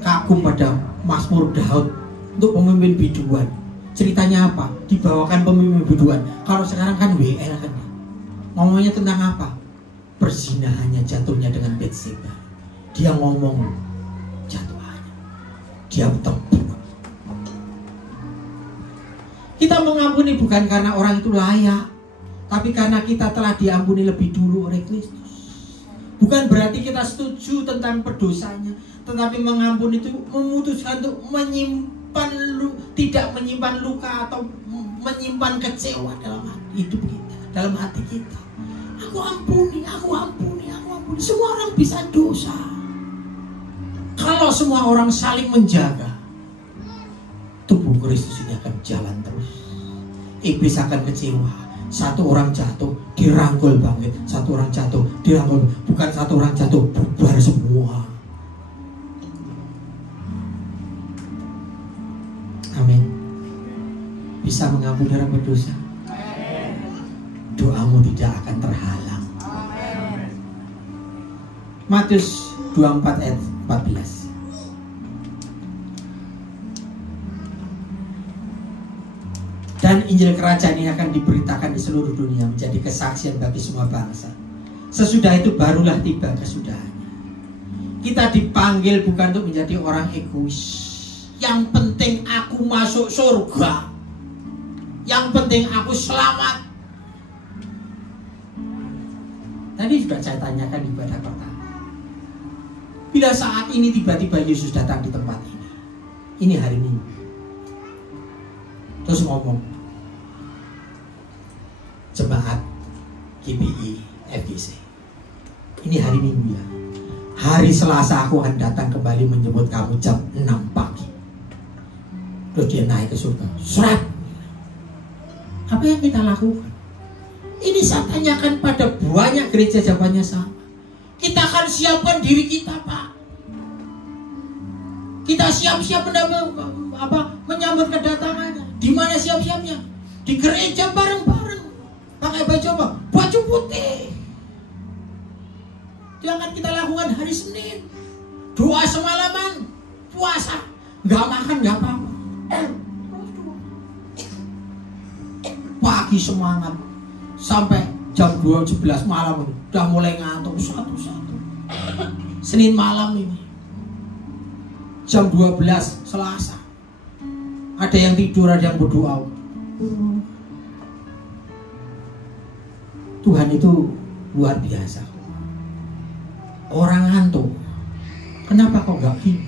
kagum pada Mazmur Daud untuk pemimpin biduan. Ceritanya apa? Dibawakan pemimpin biduan. Kalau sekarang kan WL kan, ngomongnya tentang apa? Perzinahannya, jatuhnya dengan Bathsheba. Dia ngomong jatuhannya, dia tepuk. Kita mengampuni bukan karena orang itu layak, tapi karena kita telah diampuni lebih dulu oleh Kristus. Bukan berarti kita setuju tentang perdosanya, tetapi mengampuni itu memutuskan untuk tidak menyimpan luka atau menyimpan kecewa dalam hidup kita, dalam hati kita. Aku ampuni. Semua orang bisa dosa. Kalau semua orang saling menjaga, tubuh Kristus ini akan jalan terus. Iblis akan kecewa, Satu orang jatuh, dirangkul bangkit. Satu orang jatuh, dirangkul. Bukan satu orang jatuh, bubar semua. Amin. Bisa mengampuni orang berdosa. Doamu tidak akan terhalang. Matius 24 ayat 14. Dan Injil Kerajaan ini akan diberitakan di seluruh dunia menjadi kesaksian bagi semua bangsa. Sesudah itu barulah tiba kesudahannya. Kita dipanggil bukan untuk menjadi orang egois. Yang penting aku masuk surga. Yang penting aku selamat. Tadi sudah saya tanyakan di ibadah pertama. Bila saat ini tiba-tiba Yesus datang di tempat ini hari Minggu, terus ngomong, jemaat GBI FGC, ini hari Minggu ya, hari Selasa aku akan datang kembali menjemput kamu jam 6 pagi. Terus dia naik ke surga, seret. Apa yang kita lakukan? Ini saya tanyakan pada banyak gereja, jawabannya sama. Kita akan siapkan diri kita, Pak. Kita siap-siap menyambut kedatangannya. Di mana siap-siapnya? Di gereja bareng-bareng. Pakai baju apa? Baju putih. Itu akan kita lakukan hari Senin. Doa semalaman, puasa, nggak makan nggak apa-apa. Pagi semangat sampai jam 12 malam udah mulai ngantuk satu-satu. Senin malam ini jam 12 Selasa ada yang tidur, ada yang berdoa. Tuhan itu luar biasa. Orang ngantuk, kenapa kok gak gini?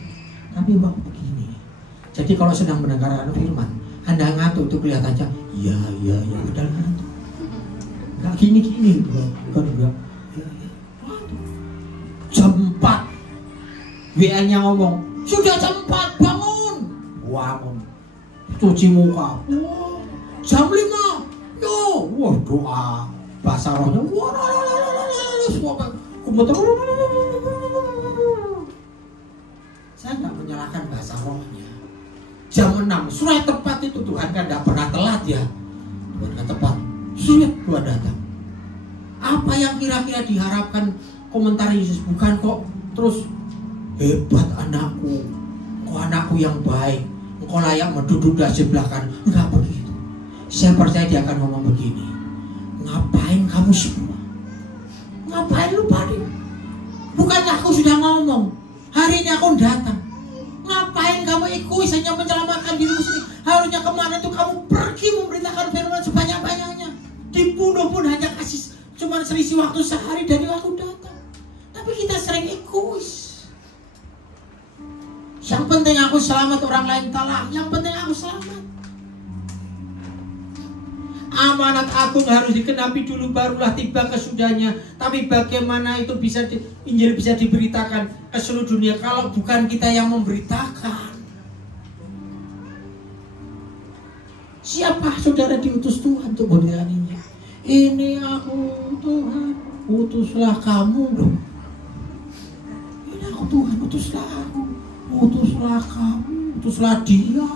Tapi waktu begini. Jadi kalau sedang mendengarkan firman, Anda ngantuk itu kelihatannya ya udah ngantuk. Gak gini-gini, bukan enggak. Jam 4 WA-nya ngomong, sudah jam 4, bangun. Bangun, cuci muka. Jam 5, wah doa bahasa rohnya. Saya nggak menyalahkan bahasa rohnya. Jam 6, sudah tepat itu. Tuhan kan nggak pernah telat ya. Tuhan kan tepat. Sudah Tuhan datang. Apa yang kira-kira diharapkan komentar Yesus? Bukan kok terus hebat anakku, kok anakku yang baik, engkau layak menduduk di sebelah kanan. Enggak begitu. Saya percaya dia akan ngomong begini, ngapain kamu semua? Ngapain lu pada? Bukannya aku sudah ngomong, hari ini aku datang. Ngapain kamu egois hanya menyelamatkan dirimu sendiri? Harusnya kemana itu kamu pergi memberitakan firman sebanyak-banyaknya. Dibunuh pun hanya kasih cuma selisih waktu sehari dari waktu datang. Tapi kita sering egois. Yang penting aku selamat, orang lain kalah. Yang penting aku selamat. Amanat agung harus dikenapi dulu, barulah tiba kesudahnya. Tapi bagaimana itu bisa Injil bisa diberitakan ke seluruh dunia kalau bukan kita yang memberitakan? Siapa saudara diutus Tuhan untuk memberitakan ini? Ini aku Tuhan, utuslah kamu loh. Ini aku Tuhan, utuslah aku, utuslah kamu, utuslah dia.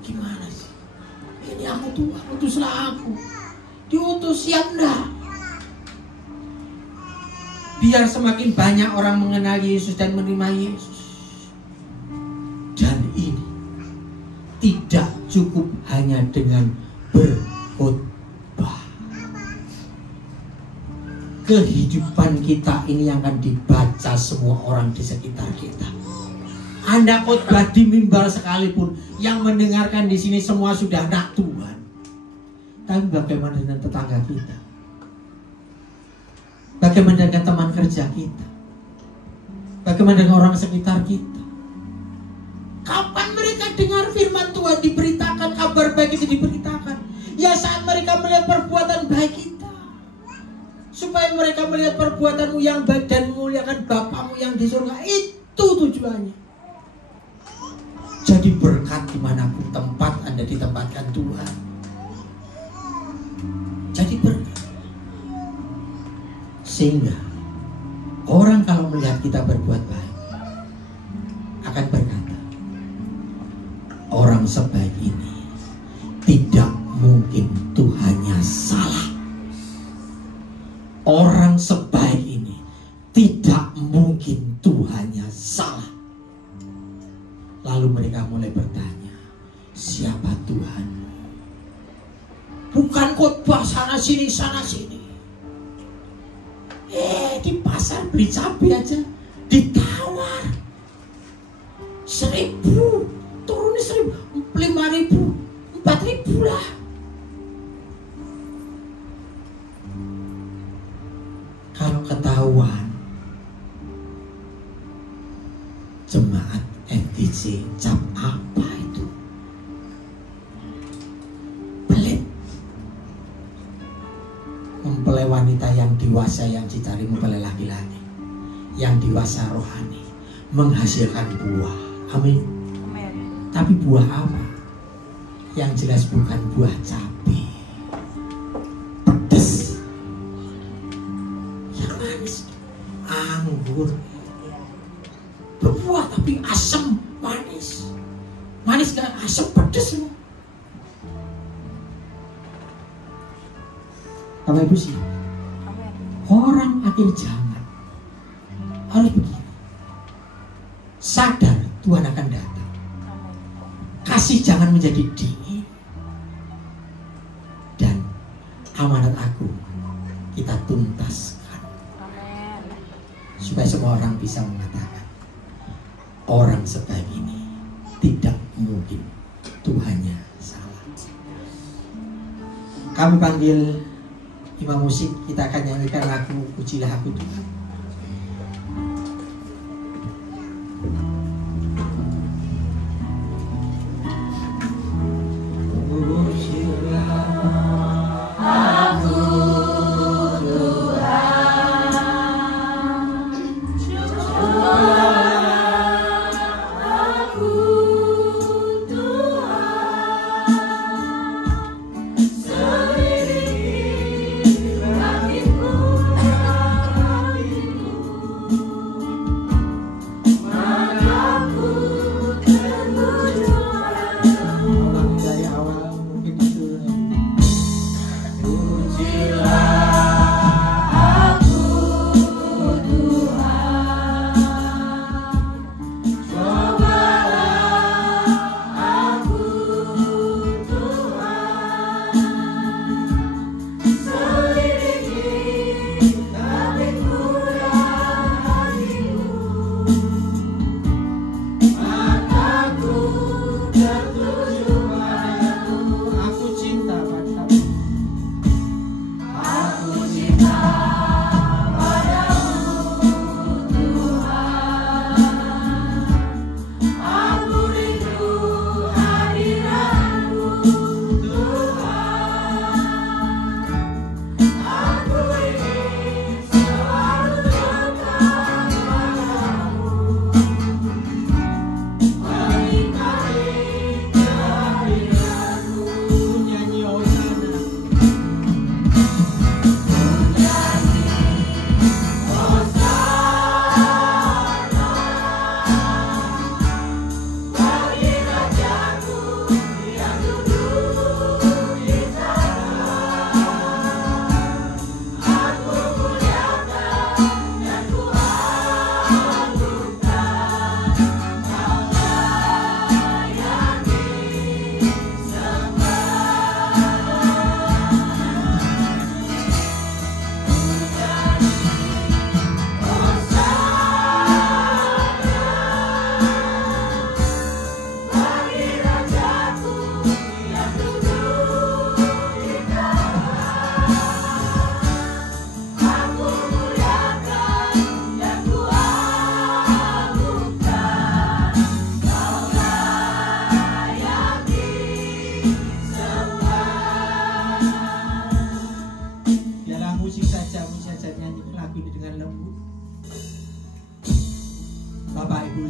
Gimana sih? Ini aku Tuhan, utuslah aku. Diutus ya enggak? Biar semakin banyak orang mengenal Yesus dan menerima Yesus. Dan ini tidak cukup hanya dengan berkhotbah. Kehidupan kita ini yang akan dibaca semua orang di sekitar kita. Anda khotbah di mimbar sekalipun, yang mendengarkan di sini semua sudah anak Tuhan. Tapi bagaimana dengan tetangga kita? Bagaimana dengan teman kerja kita? Bagaimana dengan orang sekitar kita? Kapan mereka dengar firman Tuhan diberitakan, kabar baik itu diberitakan? Ya saat mereka melihat perbuatan baik kita. Supaya mereka melihat perbuatanmu yang baik dan memuliakan Bapamu yang di surga. Itu tujuannya. Jadi berkat dimanapun tempat Anda ditempatkan Tuhan. jadi berkat. Sehingga orang kalau melihat kita berbuat baik akan berkata, orang sebaik ini tidak mungkin Tuhannya salah. Orang sebaik ini tidak mungkin Tuhannya salah. Lalu mereka mulai bertanya, siapa Tuhan? Bukan khotbah sana sini di pasar beli cabai aja ditawar 1.000, turunnya 1.000, 5.000, 4.000 lah. Kalau ketahuan jemaat FGC cap apa itu? Pelit. Mempelai wanita yang dewasa yang dicari mempelai laki-laki yang dewasa rohani menghasilkan buah. Amin. Tapi buah apa? Yang jelas bukan buah cabai, pedes, yang manis, anggur, berbuah tapi asam, manis, kan asam pedes. Bapak Ibu sih, orang akhir zaman harus begini, sadar Tuhan akan datang. Kasih jangan menjadi dingin, dan amanat agung kita tuntaskan. Supaya semua orang bisa mengatakan, orang sebaik ini tidak mungkin Tuhannya salah. Kami panggil imam musik, kita akan nyanyikan lagu Pujilah Aku Tuhan.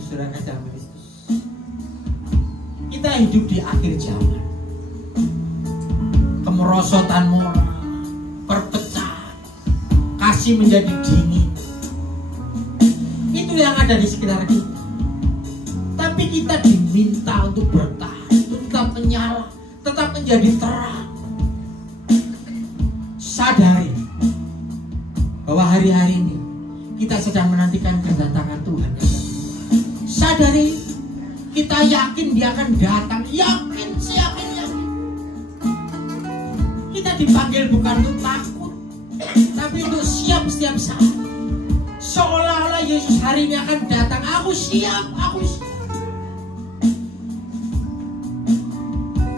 Saudara kasih Kristus, kita hidup di akhir zaman. Kemerosotan moral, kasih menjadi dingin. Itu yang ada di sekitar kita. Tapi kita diminta untuk bertahan, untuk tetap menyala, tetap menjadi terang. Sadari bahwa hari-hari ini kita sedang menantikan kedatangan Tuhan. Sadari, kita yakin Dia akan datang. Yakin, yakin. Kita dipanggil bukan untuk takut, tapi untuk siap setiap saat. Seolah-olah Yesus hari ini akan datang. Aku siap, aku siap.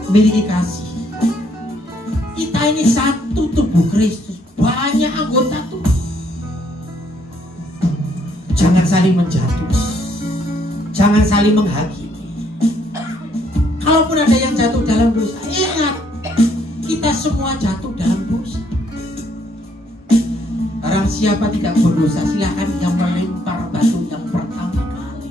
Miliki kasih. Kita ini satu tubuh Kristus, banyak anggota tubuh. Jangan saling menjatuhkan, jangan saling menghakimi. Kalaupun ada yang jatuh dalam dosa, ingat, kita semua jatuh dalam dosa. Barang siapa tidak berdosa, silakan yang melempar batu yang pertama kali.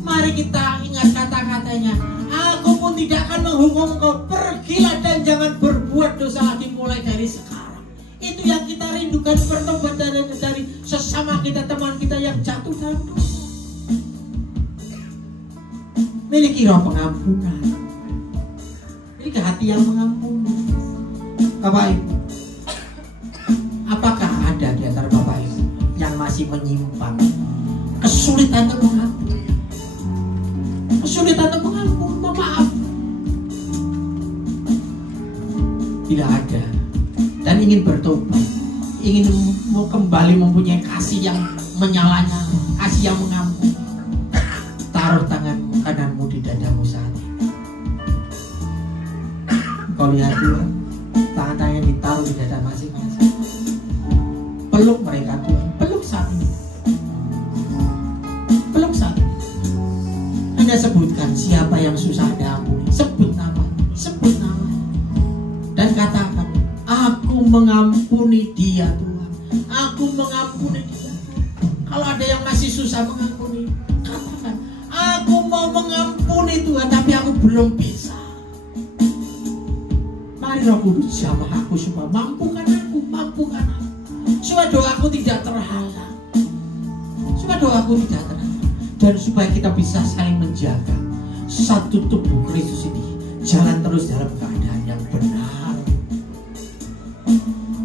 Mari kita ingat kata-katanya. Aku pun tidak akan menghukum kau. Pergilah dan jangan berbuat dosa lagi mulai dari sekarang. Itu yang kita rindukan, pertobatan dari sesama kita, teman kita yang jatuh dalam dosa. Miliki roh pengampunan, miliki hati yang mengampuni. Bapak Ibu, apakah ada di antara Bapak Ibu yang masih menyimpan kesulitan untuk mengampuni? Kesulitan untuk mengampuni, memaaf. Tidak ada. Dan ingin bertobat, ingin mau kembali mempunyai kasih yang menyalanya, kasih yang mengampuni. Taruh tangan kananmu di dadamu saat ini. Kau lihat Tuhan, tangan-tangan ditaruh di dada masing-masing. Peluk mereka Tuhan, peluk saat ini. Peluk saat ini. Anda sebutkan siapa yang susah diampuni, sebut nama, dan katakan, aku mengampuni dia Tuhan, aku mengampuni dia. Kalau ada yang masih susah mengampuni, katakan, aku mau mengampuni Tuhan, tapi aku belum bisa. Mari Roh Kudus jamah aku supaya mampukan aku, supaya doaku tidak terhalang, dan supaya kita bisa saling menjaga satu tubuh Kristus ini jalan terus dalam keadaan yang benar.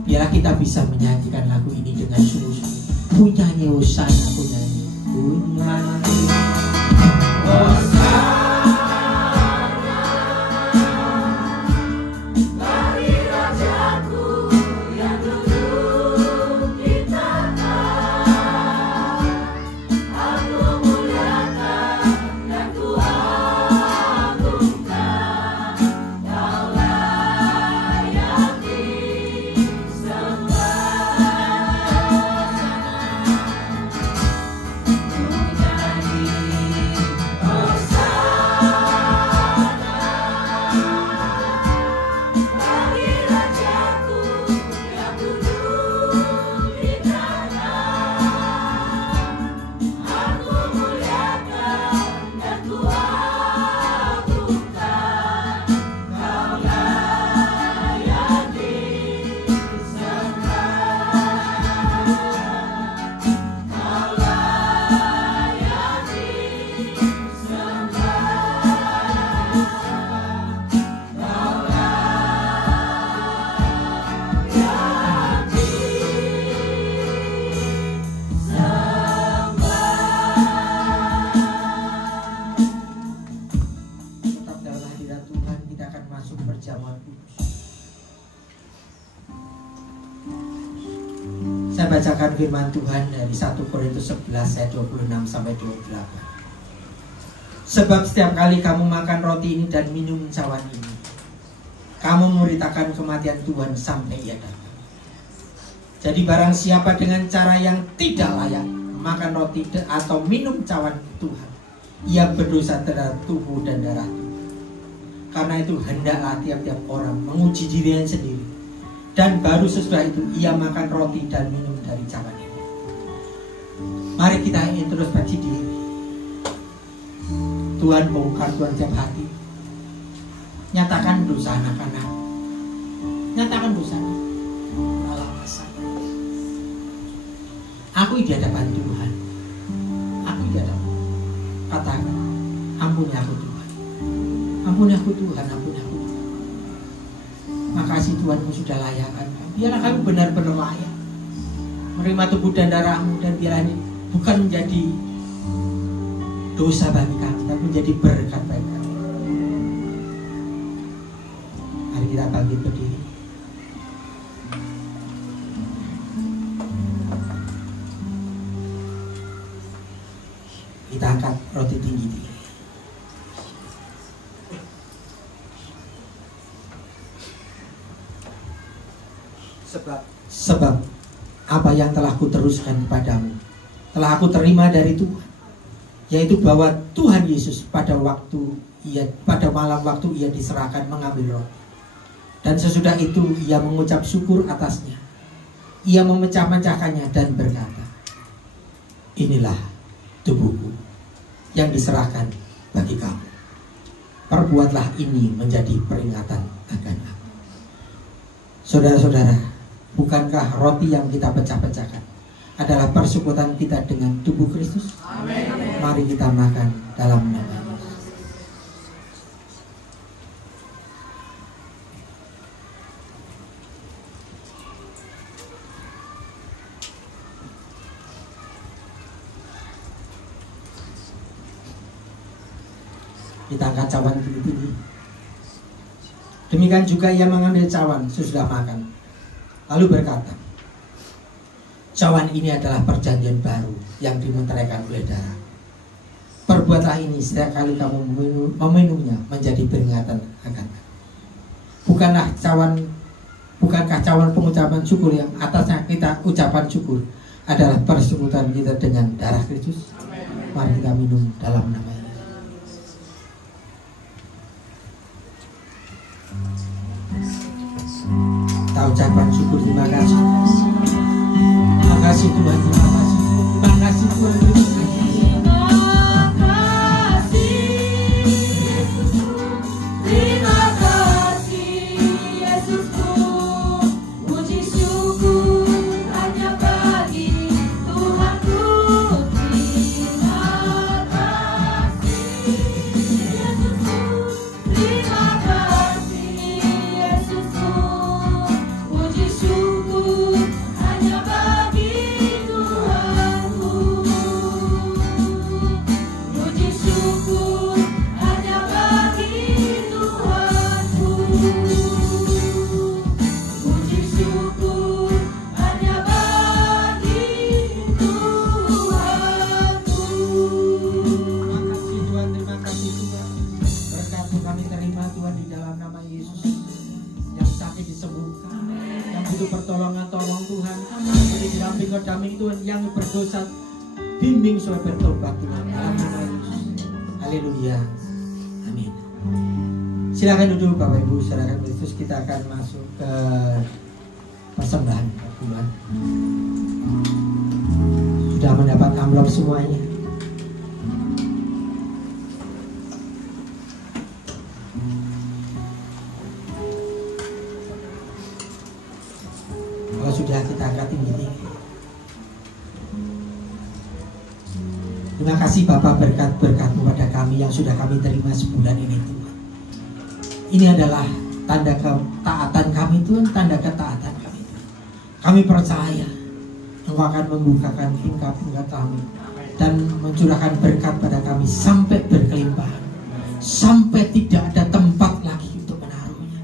Biarlah kita bisa menyanyikan lagu ini dengan sungguh-sungguh. Punyanya Hosana, punyanya Hosana. Saya bacakan firman Tuhan dari 1 Korintus 11 ayat 26 sampai 28. Sebab setiap kali kamu makan roti ini dan minum cawan ini, kamu memberitakan kematian Tuhan sampai Ia datang. Jadi barang siapa dengan cara yang tidak layak makan roti atau minum cawan Tuhan, ia berdosa terhadap tubuh dan darah Tuhan. Karena itu hendaklah tiap-tiap orang menguji dirinya sendiri, dan baru sesudah itu ia makan roti dan minum dari cawan ini. Mari kita introspeksi diri. Tuhan bongkar Tuhan setiap hati. Nyatakan dosa anak-anak. Nyatakan dosa. Aku di hadapan Tuhan. Aku di hadapan. Katakan, ampuni aku Tuhan. Ampuni aku Tuhan, ampuni aku Tuhan. Makasih Tuhanmu sudah layakkan. Biarlah kami benar-benar layak menerima tubuh dan darahmu, dan biarlah ini bukan menjadi dosa bagi kami, tapi menjadi berkat bagi kami. Mari kita bangkit berdiri. Kita angkat roti tinggi. Sebab apa yang telah kuteruskan kepadamu telah aku terima dari Tuhan, yaitu bahwa Tuhan Yesus pada malam waktu ia diserahkan mengambil roti, dan sesudah itu ia mengucap syukur atasnya. Ia memecah-mecahkannya dan berkata, inilah tubuhku yang diserahkan bagi kamu. Perbuatlah ini menjadi peringatan akan aku. Saudara-saudara, bukankah roti yang kita pecah-pecahkan adalah persekutuan kita dengan tubuh Kristus? Amin. Mari kita makan dalam nama Yesus. Kita angkat cawan tinggi-tinggi. Demikian juga ia mengambil cawan sesudah makan, lalu berkata, cawan ini adalah perjanjian baru yang dimeteraikan oleh darah. Perbuatlah ini setiap kali kamu meminumnya menjadi peringatan akan aku. Bukankah cawan pengucapan syukur yang atasnya kita ucapan syukur adalah persekutuan kita dengan darah Kristus? Mari kita minum dalam nama Yesus. Kita ucapan syukur, terima kasih. Terima kasih Tuhan, terima kasih. Terima kasih Tuhan. Terima kasih Yesusku, puji syukur hanya bagi Tuhanku. Terima kasih Yesusku, terima kasih Yesusku, puji syukur hanya bagi Tuhanku. Puji syukur hanya bagi Tuhanku. Puji syukur hanya bagi Tuhanku. Terima kasih Tuhan. Berkat kami terima Tuhan di dalam nama Yesus. Yang sakit disembuhkan, yang butuh pertolongan tolong Tuhan. Yang didamping damping Tuhan, yang berdosa bimbing supaya bertobat Tuhan. Dalam nama Yesus. Haleluya. Amin. Silakan duduk Bapak Ibu, saudara Kristus. Kita akan masuk ke persembahan Tuhan. Sudah mendapat amplop semuanya. Kalau sudah, kita angkat tinggi. Terima kasih Bapak, berkat-berkat kepada kami yang sudah kami terima sebulan ini Tuhan. Ini adalah tanda ketaatan kami Tuhan, tanda ketaatan kami Tuhan. Kami percaya Engkau akan membukakan pintu-pintu kami dan mencurahkan berkat pada kami sampai berkelimpahan, sampai tidak ada tempat lagi untuk menaruhnya.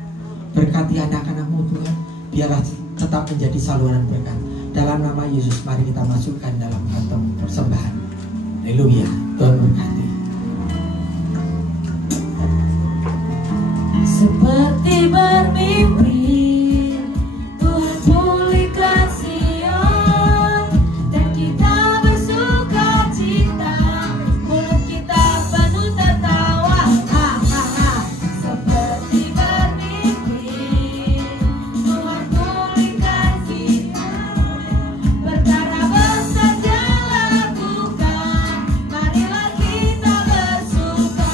Berkati anak-anak-Mu Tuhan, biarlah tetap menjadi saluran berkat. Dalam nama Yesus, mari kita masukkan dalam kantong persembahan. Haleluya, Tuhan berkati. Seperti bermimpi, Tuhan pulihkan Sion, dan kita bersuka cita, mulut kita penuh tertawa. Seperti bermimpi, Tuhan pulihkan Sion, perkara besar Dia lakukan, marilah kita bersuka.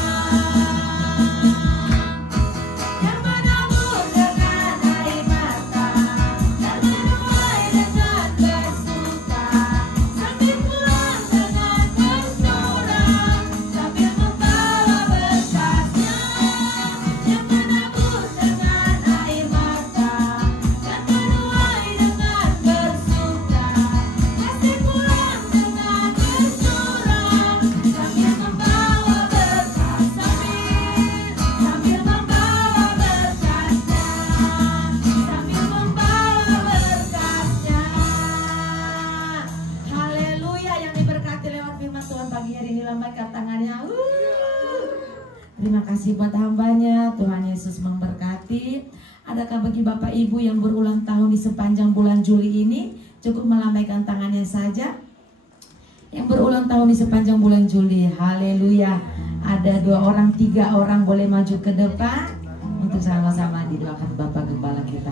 Yang menabur dengan kasih buat hambanya, Tuhan Yesus memberkati. Adakah bagi Bapak Ibu yang berulang tahun di sepanjang bulan Juli ini, cukup melambaikan tangannya saja. Yang berulang tahun di sepanjang bulan Juli, haleluya. Ada 2 orang, 3 orang boleh maju ke depan untuk sama-sama didoakan Bapak Gembala kita.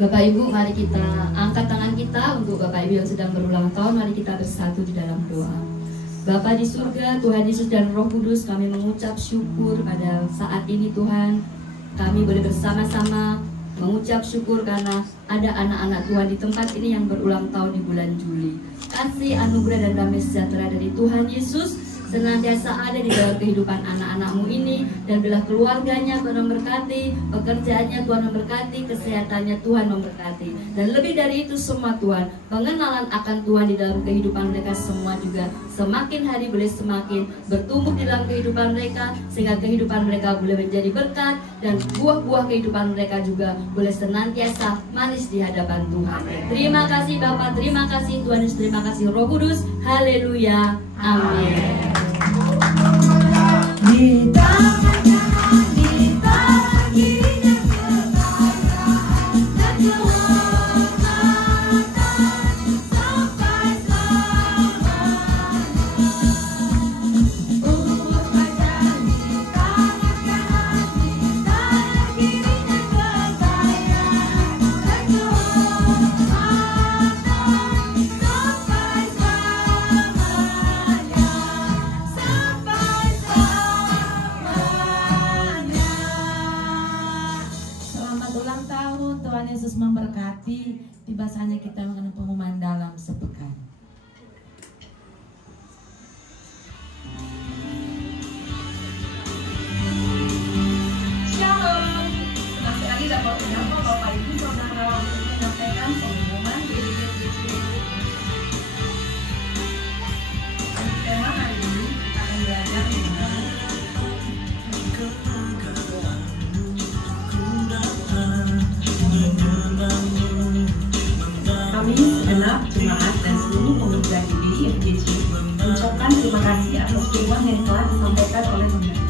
Bapak Ibu, mari kita angkat tangan kita untuk Bapak Ibu yang sedang berulang tahun. Mari kita bersatu di dalam doa. Bapa di surga, Tuhan Yesus dan Roh Kudus, kami mengucap syukur pada saat ini Tuhan. Kami boleh bersama-sama mengucap syukur karena ada anak-anak Tuhan di tempat ini yang berulang tahun di bulan Juli. Kasih, anugerah dan damai sejahtera dari Tuhan Yesus senantiasa ada di dalam kehidupan anak-anakmu ini, dan bila keluarganya Tuhan memberkati, pekerjaannya Tuhan memberkati, kesehatannya Tuhan memberkati, dan lebih dari itu semua Tuhan, pengenalan akan Tuhan di dalam kehidupan mereka semua juga semakin hari boleh semakin bertumbuh di dalam kehidupan mereka, sehingga kehidupan mereka boleh menjadi berkat, dan buah-buah kehidupan mereka juga boleh senantiasa manis di hadapan Tuhan. Terima kasih Bapa, terima kasih Tuhan Yesus, terima kasih Roh Kudus. Haleluya, amin. Di tangan kanan, di tangan kirinya kekayaan dan kehormatan sampai selamanya. Umur panjang di tangan kanan, di tangan kirinya kekayaan dan kehormatan sampai selamanya. Selamat ulang tahun, Tuhan Yesus memberkati. Tiba saatnya kita mengenai pengumuman dalam sepekan. Shalom. Senang sekali dapat menyapa Bapak Ibu Saudara untuk menyampaikan pengumuman GBI. Tema hari ini kita akan belajar mengenai kami segenap jemaat dan seluruh pemuda GBI FGC mengucapkan terima kasih atas firman yang telah disampaikan oleh pembina.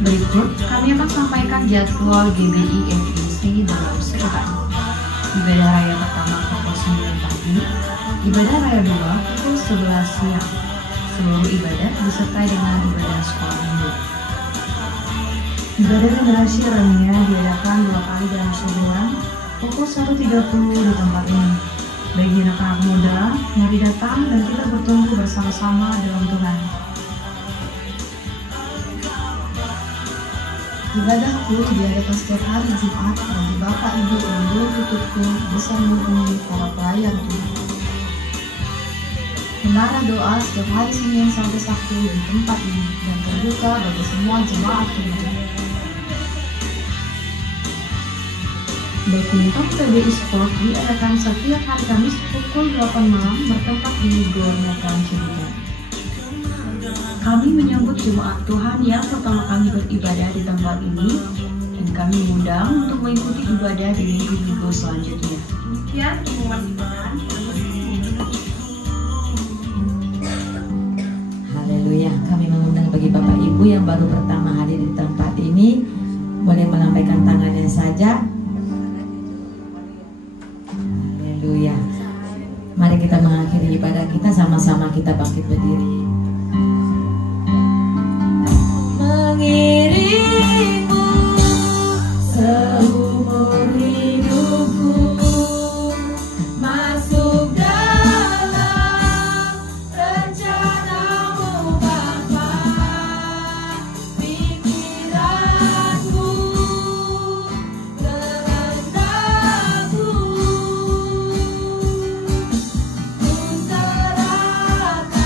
Berikut kami akan sampaikan jadwal GBI FGC dalam sepekan. Ibadah raya pertama pukul 9 pagi, ibadah raya 2 pukul 11 siang. Seluruh ibadah disertai dengan ibadah sekolah minggu. Ibadah generasi Rania diadakan 2 kali dalam sebulan pukul 1.30 di tempat ini. Bagi anak-anak muda, mari datang dan kita bertumbuh bersama-sama dalam Tuhan. Ibadah kul diadakan setiap hari Jumat bagi Bapak Ibu yang belum tutup bisa menghubungi para pelayan Tuhan. Menara doa setiap hari Senin sampai Sabtu di tempat ini dan terbuka bagi semua jemaat Tuhan. Badminton PBI Sport diadakan setiap hari Kamis pukul 8 malam bertempat di Gor Metran Cibinong. Kami menyambut jemaat Tuhan yang pertama kali beribadah di tempat ini, dan kami mengundang untuk mengikuti ibadah di minggu-minggu selanjutnya. Demikian pengumuman ibadah. Haleluya. Kami mengundang bagi Bapak Ibu yang baru pertama hadir di tempat ini, boleh melambaikan tangannya saja. Haleluya. Mari kita mengakhiri ibadah kita, sama-sama kita bangkit berdiri. Mengirimu seumur hidupku, masuk dalam rencanamu Bapa. Pikiranku, kehendakku, ku serahkan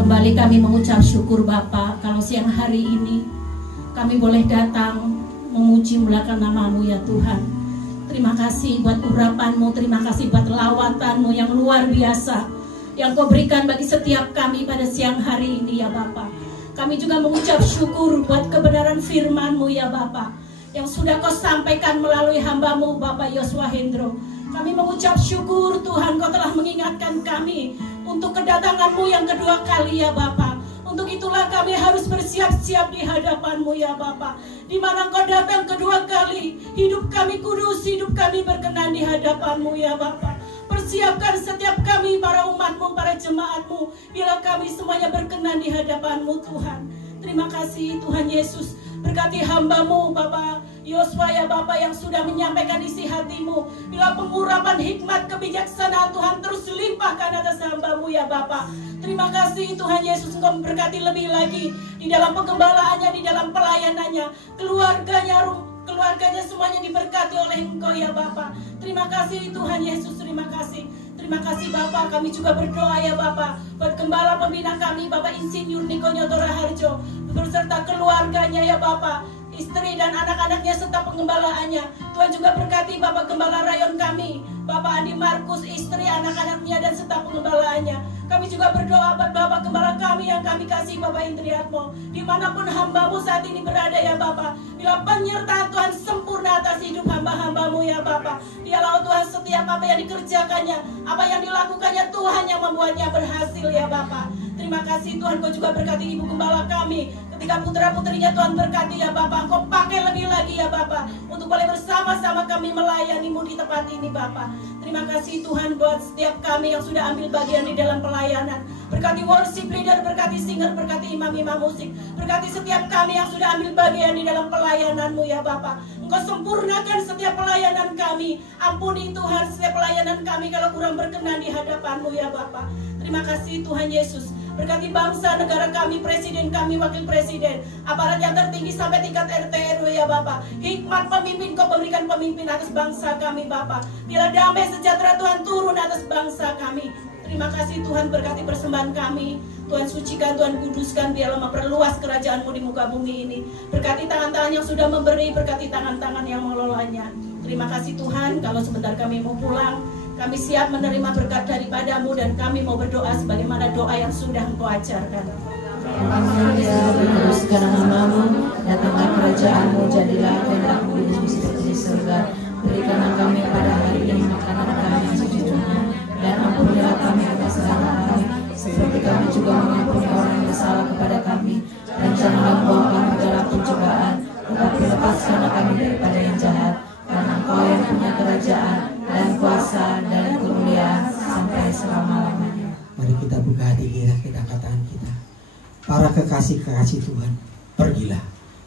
Kembali kami mengucap syukur Bapa, kalau siang hari ini kami boleh datang memuji mulakan nama-Mu ya Tuhan. Terima kasih buat urapan-Mu, terima kasih buat lawatan-Mu yang luar biasa yang Kau berikan bagi setiap kami pada siang hari ini ya Bapa. Kami juga mengucap syukur buat kebenaran firman-Mu ya Bapa, yang sudah Kau sampaikan melalui hamba-Mu Bapak Yosua Hendro. Kami mengucap syukur Tuhan, Kau telah mengingatkan kami untuk kedatangan-Mu yang kedua kali ya Bapa. Untuk itulah kami harus bersiap-siap di hadapan-Mu ya Bapa. Di mana Kau datang kedua kali, hidup kami kudus, hidup kami berkenan di hadapan-Mu ya Bapa. Persiapkan setiap kami, para umat-Mu, para jemaat-Mu, bila kami semuanya berkenan di hadapan-Mu Tuhan. Terima kasih Tuhan Yesus. Berkati hamba-Mu Bapak Yosua ya Bapak, yang sudah menyampaikan isi hati-Mu. Bila pengurapan hikmat kebijaksanaan Tuhan terus limpahkan atas hamba-Mu ya Bapak. Terima kasih Tuhan Yesus, Engkau memberkati lebih lagi di dalam penggembalaannya, di dalam pelayanannya, keluarganya semuanya diberkati oleh Engkau ya Bapak. Terima kasih Tuhan Yesus, terima kasih. Terima kasih Bapak, kami juga berdoa ya Bapak buat gembala pembina kami Bapak Insinyur Niko Nyotora Harjo beserta keluarganya ya Bapak, istri dan anak-anaknya serta pengembalaannya. Tuhan juga berkati Bapak Gembala Rayon kami, Bapak Andi Markus, istri, anak-anaknya dan serta pengembalaannya. Kami juga berdoa buat Bapak Gembala kami yang kami kasih Bapak Indriatmo, dimanapun hamba-Mu saat ini berada ya Bapak. Bila penyertaan Tuhan sempurna atas hidup hamba-hamba-Mu ya Bapak. Dialah Tuhan setiap apa yang dikerjakannya, apa yang dilakukannya, Tuhan yang membuatnya berhasil ya Bapak. Terima kasih Tuhan, Kau juga berkati Ibu Gembala kami. Ketika putra-putrinya Tuhan berkati ya Bapak, Kau pakai lebih lagi ya Bapak, untuk boleh bersama-sama kami melayani-Mu di tempat ini Bapak. Terima kasih Tuhan buat setiap kami yang sudah ambil bagian di dalam pelayanan. Berkati worship leader, berkati singer, berkati imam-imam musik. Berkati setiap kami yang sudah ambil bagian di dalam pelayanan-Mu ya Bapak. Engkau sempurnakan setiap pelayanan kami. Ampuni Tuhan setiap pelayanan kami kalau kurang berkenan di hadapan-Mu ya Bapak. Terima kasih Tuhan Yesus. Berkati bangsa, negara kami, presiden kami, wakil presiden, aparat yang tertinggi sampai tingkat RT RW ya Bapak. Hikmat pemimpin, Kau berikan pemimpin atas bangsa kami Bapak. Bila damai sejahtera Tuhan turun atas bangsa kami. Terima kasih Tuhan, berkati persembahan kami. Tuhan sucikan, Tuhan kuduskan, biarlah memperluas kerajaan-Mu di muka bumi ini. Berkati tangan-tangan yang sudah memberi, berkati tangan-tangan yang mengelolanya. Terima kasih Tuhan, kalau sebentar kami mau pulang, kami siap menerima berkat daripada-Mu, dan kami mau berdoa sebagaimana doa yang sudah Engkau ajarkan. Kuduskan nama-Mu, datanglah kerajaan-Mu, jadilah kehendak-Mu di bumi seperti di surga. Berikanlah kami pada hari ini makanan kami yang secukupnya, dan ampunilah kami atas kesalahan kami, seperti kami juga mengampuni orang yang bersalah kepada kami. Dan janganlah membawa kami dalam pencobaan, tetapi lepaskanlah kami daripada yang jahat. Karena Engkau yang punya kerajaan dan kuasa dan kemuliaan sampai selama-lamanya. Mari kita buka hati kita katakan kita. Para kekasih-kekasih Tuhan, pergilah,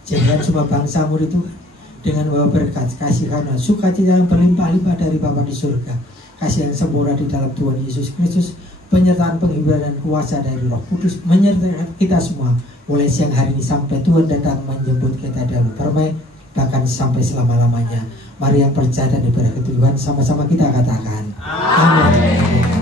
jadikan semua bangsa-Mu di Tuhan dengan bawa berkat, kasih karunia, sukacita yang berlimpah-limpah dari Bapa di surga, kasih yang sempurna di dalam Tuhan Yesus Kristus, penyertaan, penghiburan dan kuasa dari Roh Kudus menyertai kita semua mulai siang hari ini sampai Tuhan datang menjemput kita dalam permai, bahkan sampai selama-lamanya. Mari yang percaya dan diberkati Tuhan, sama-sama kita katakan amin.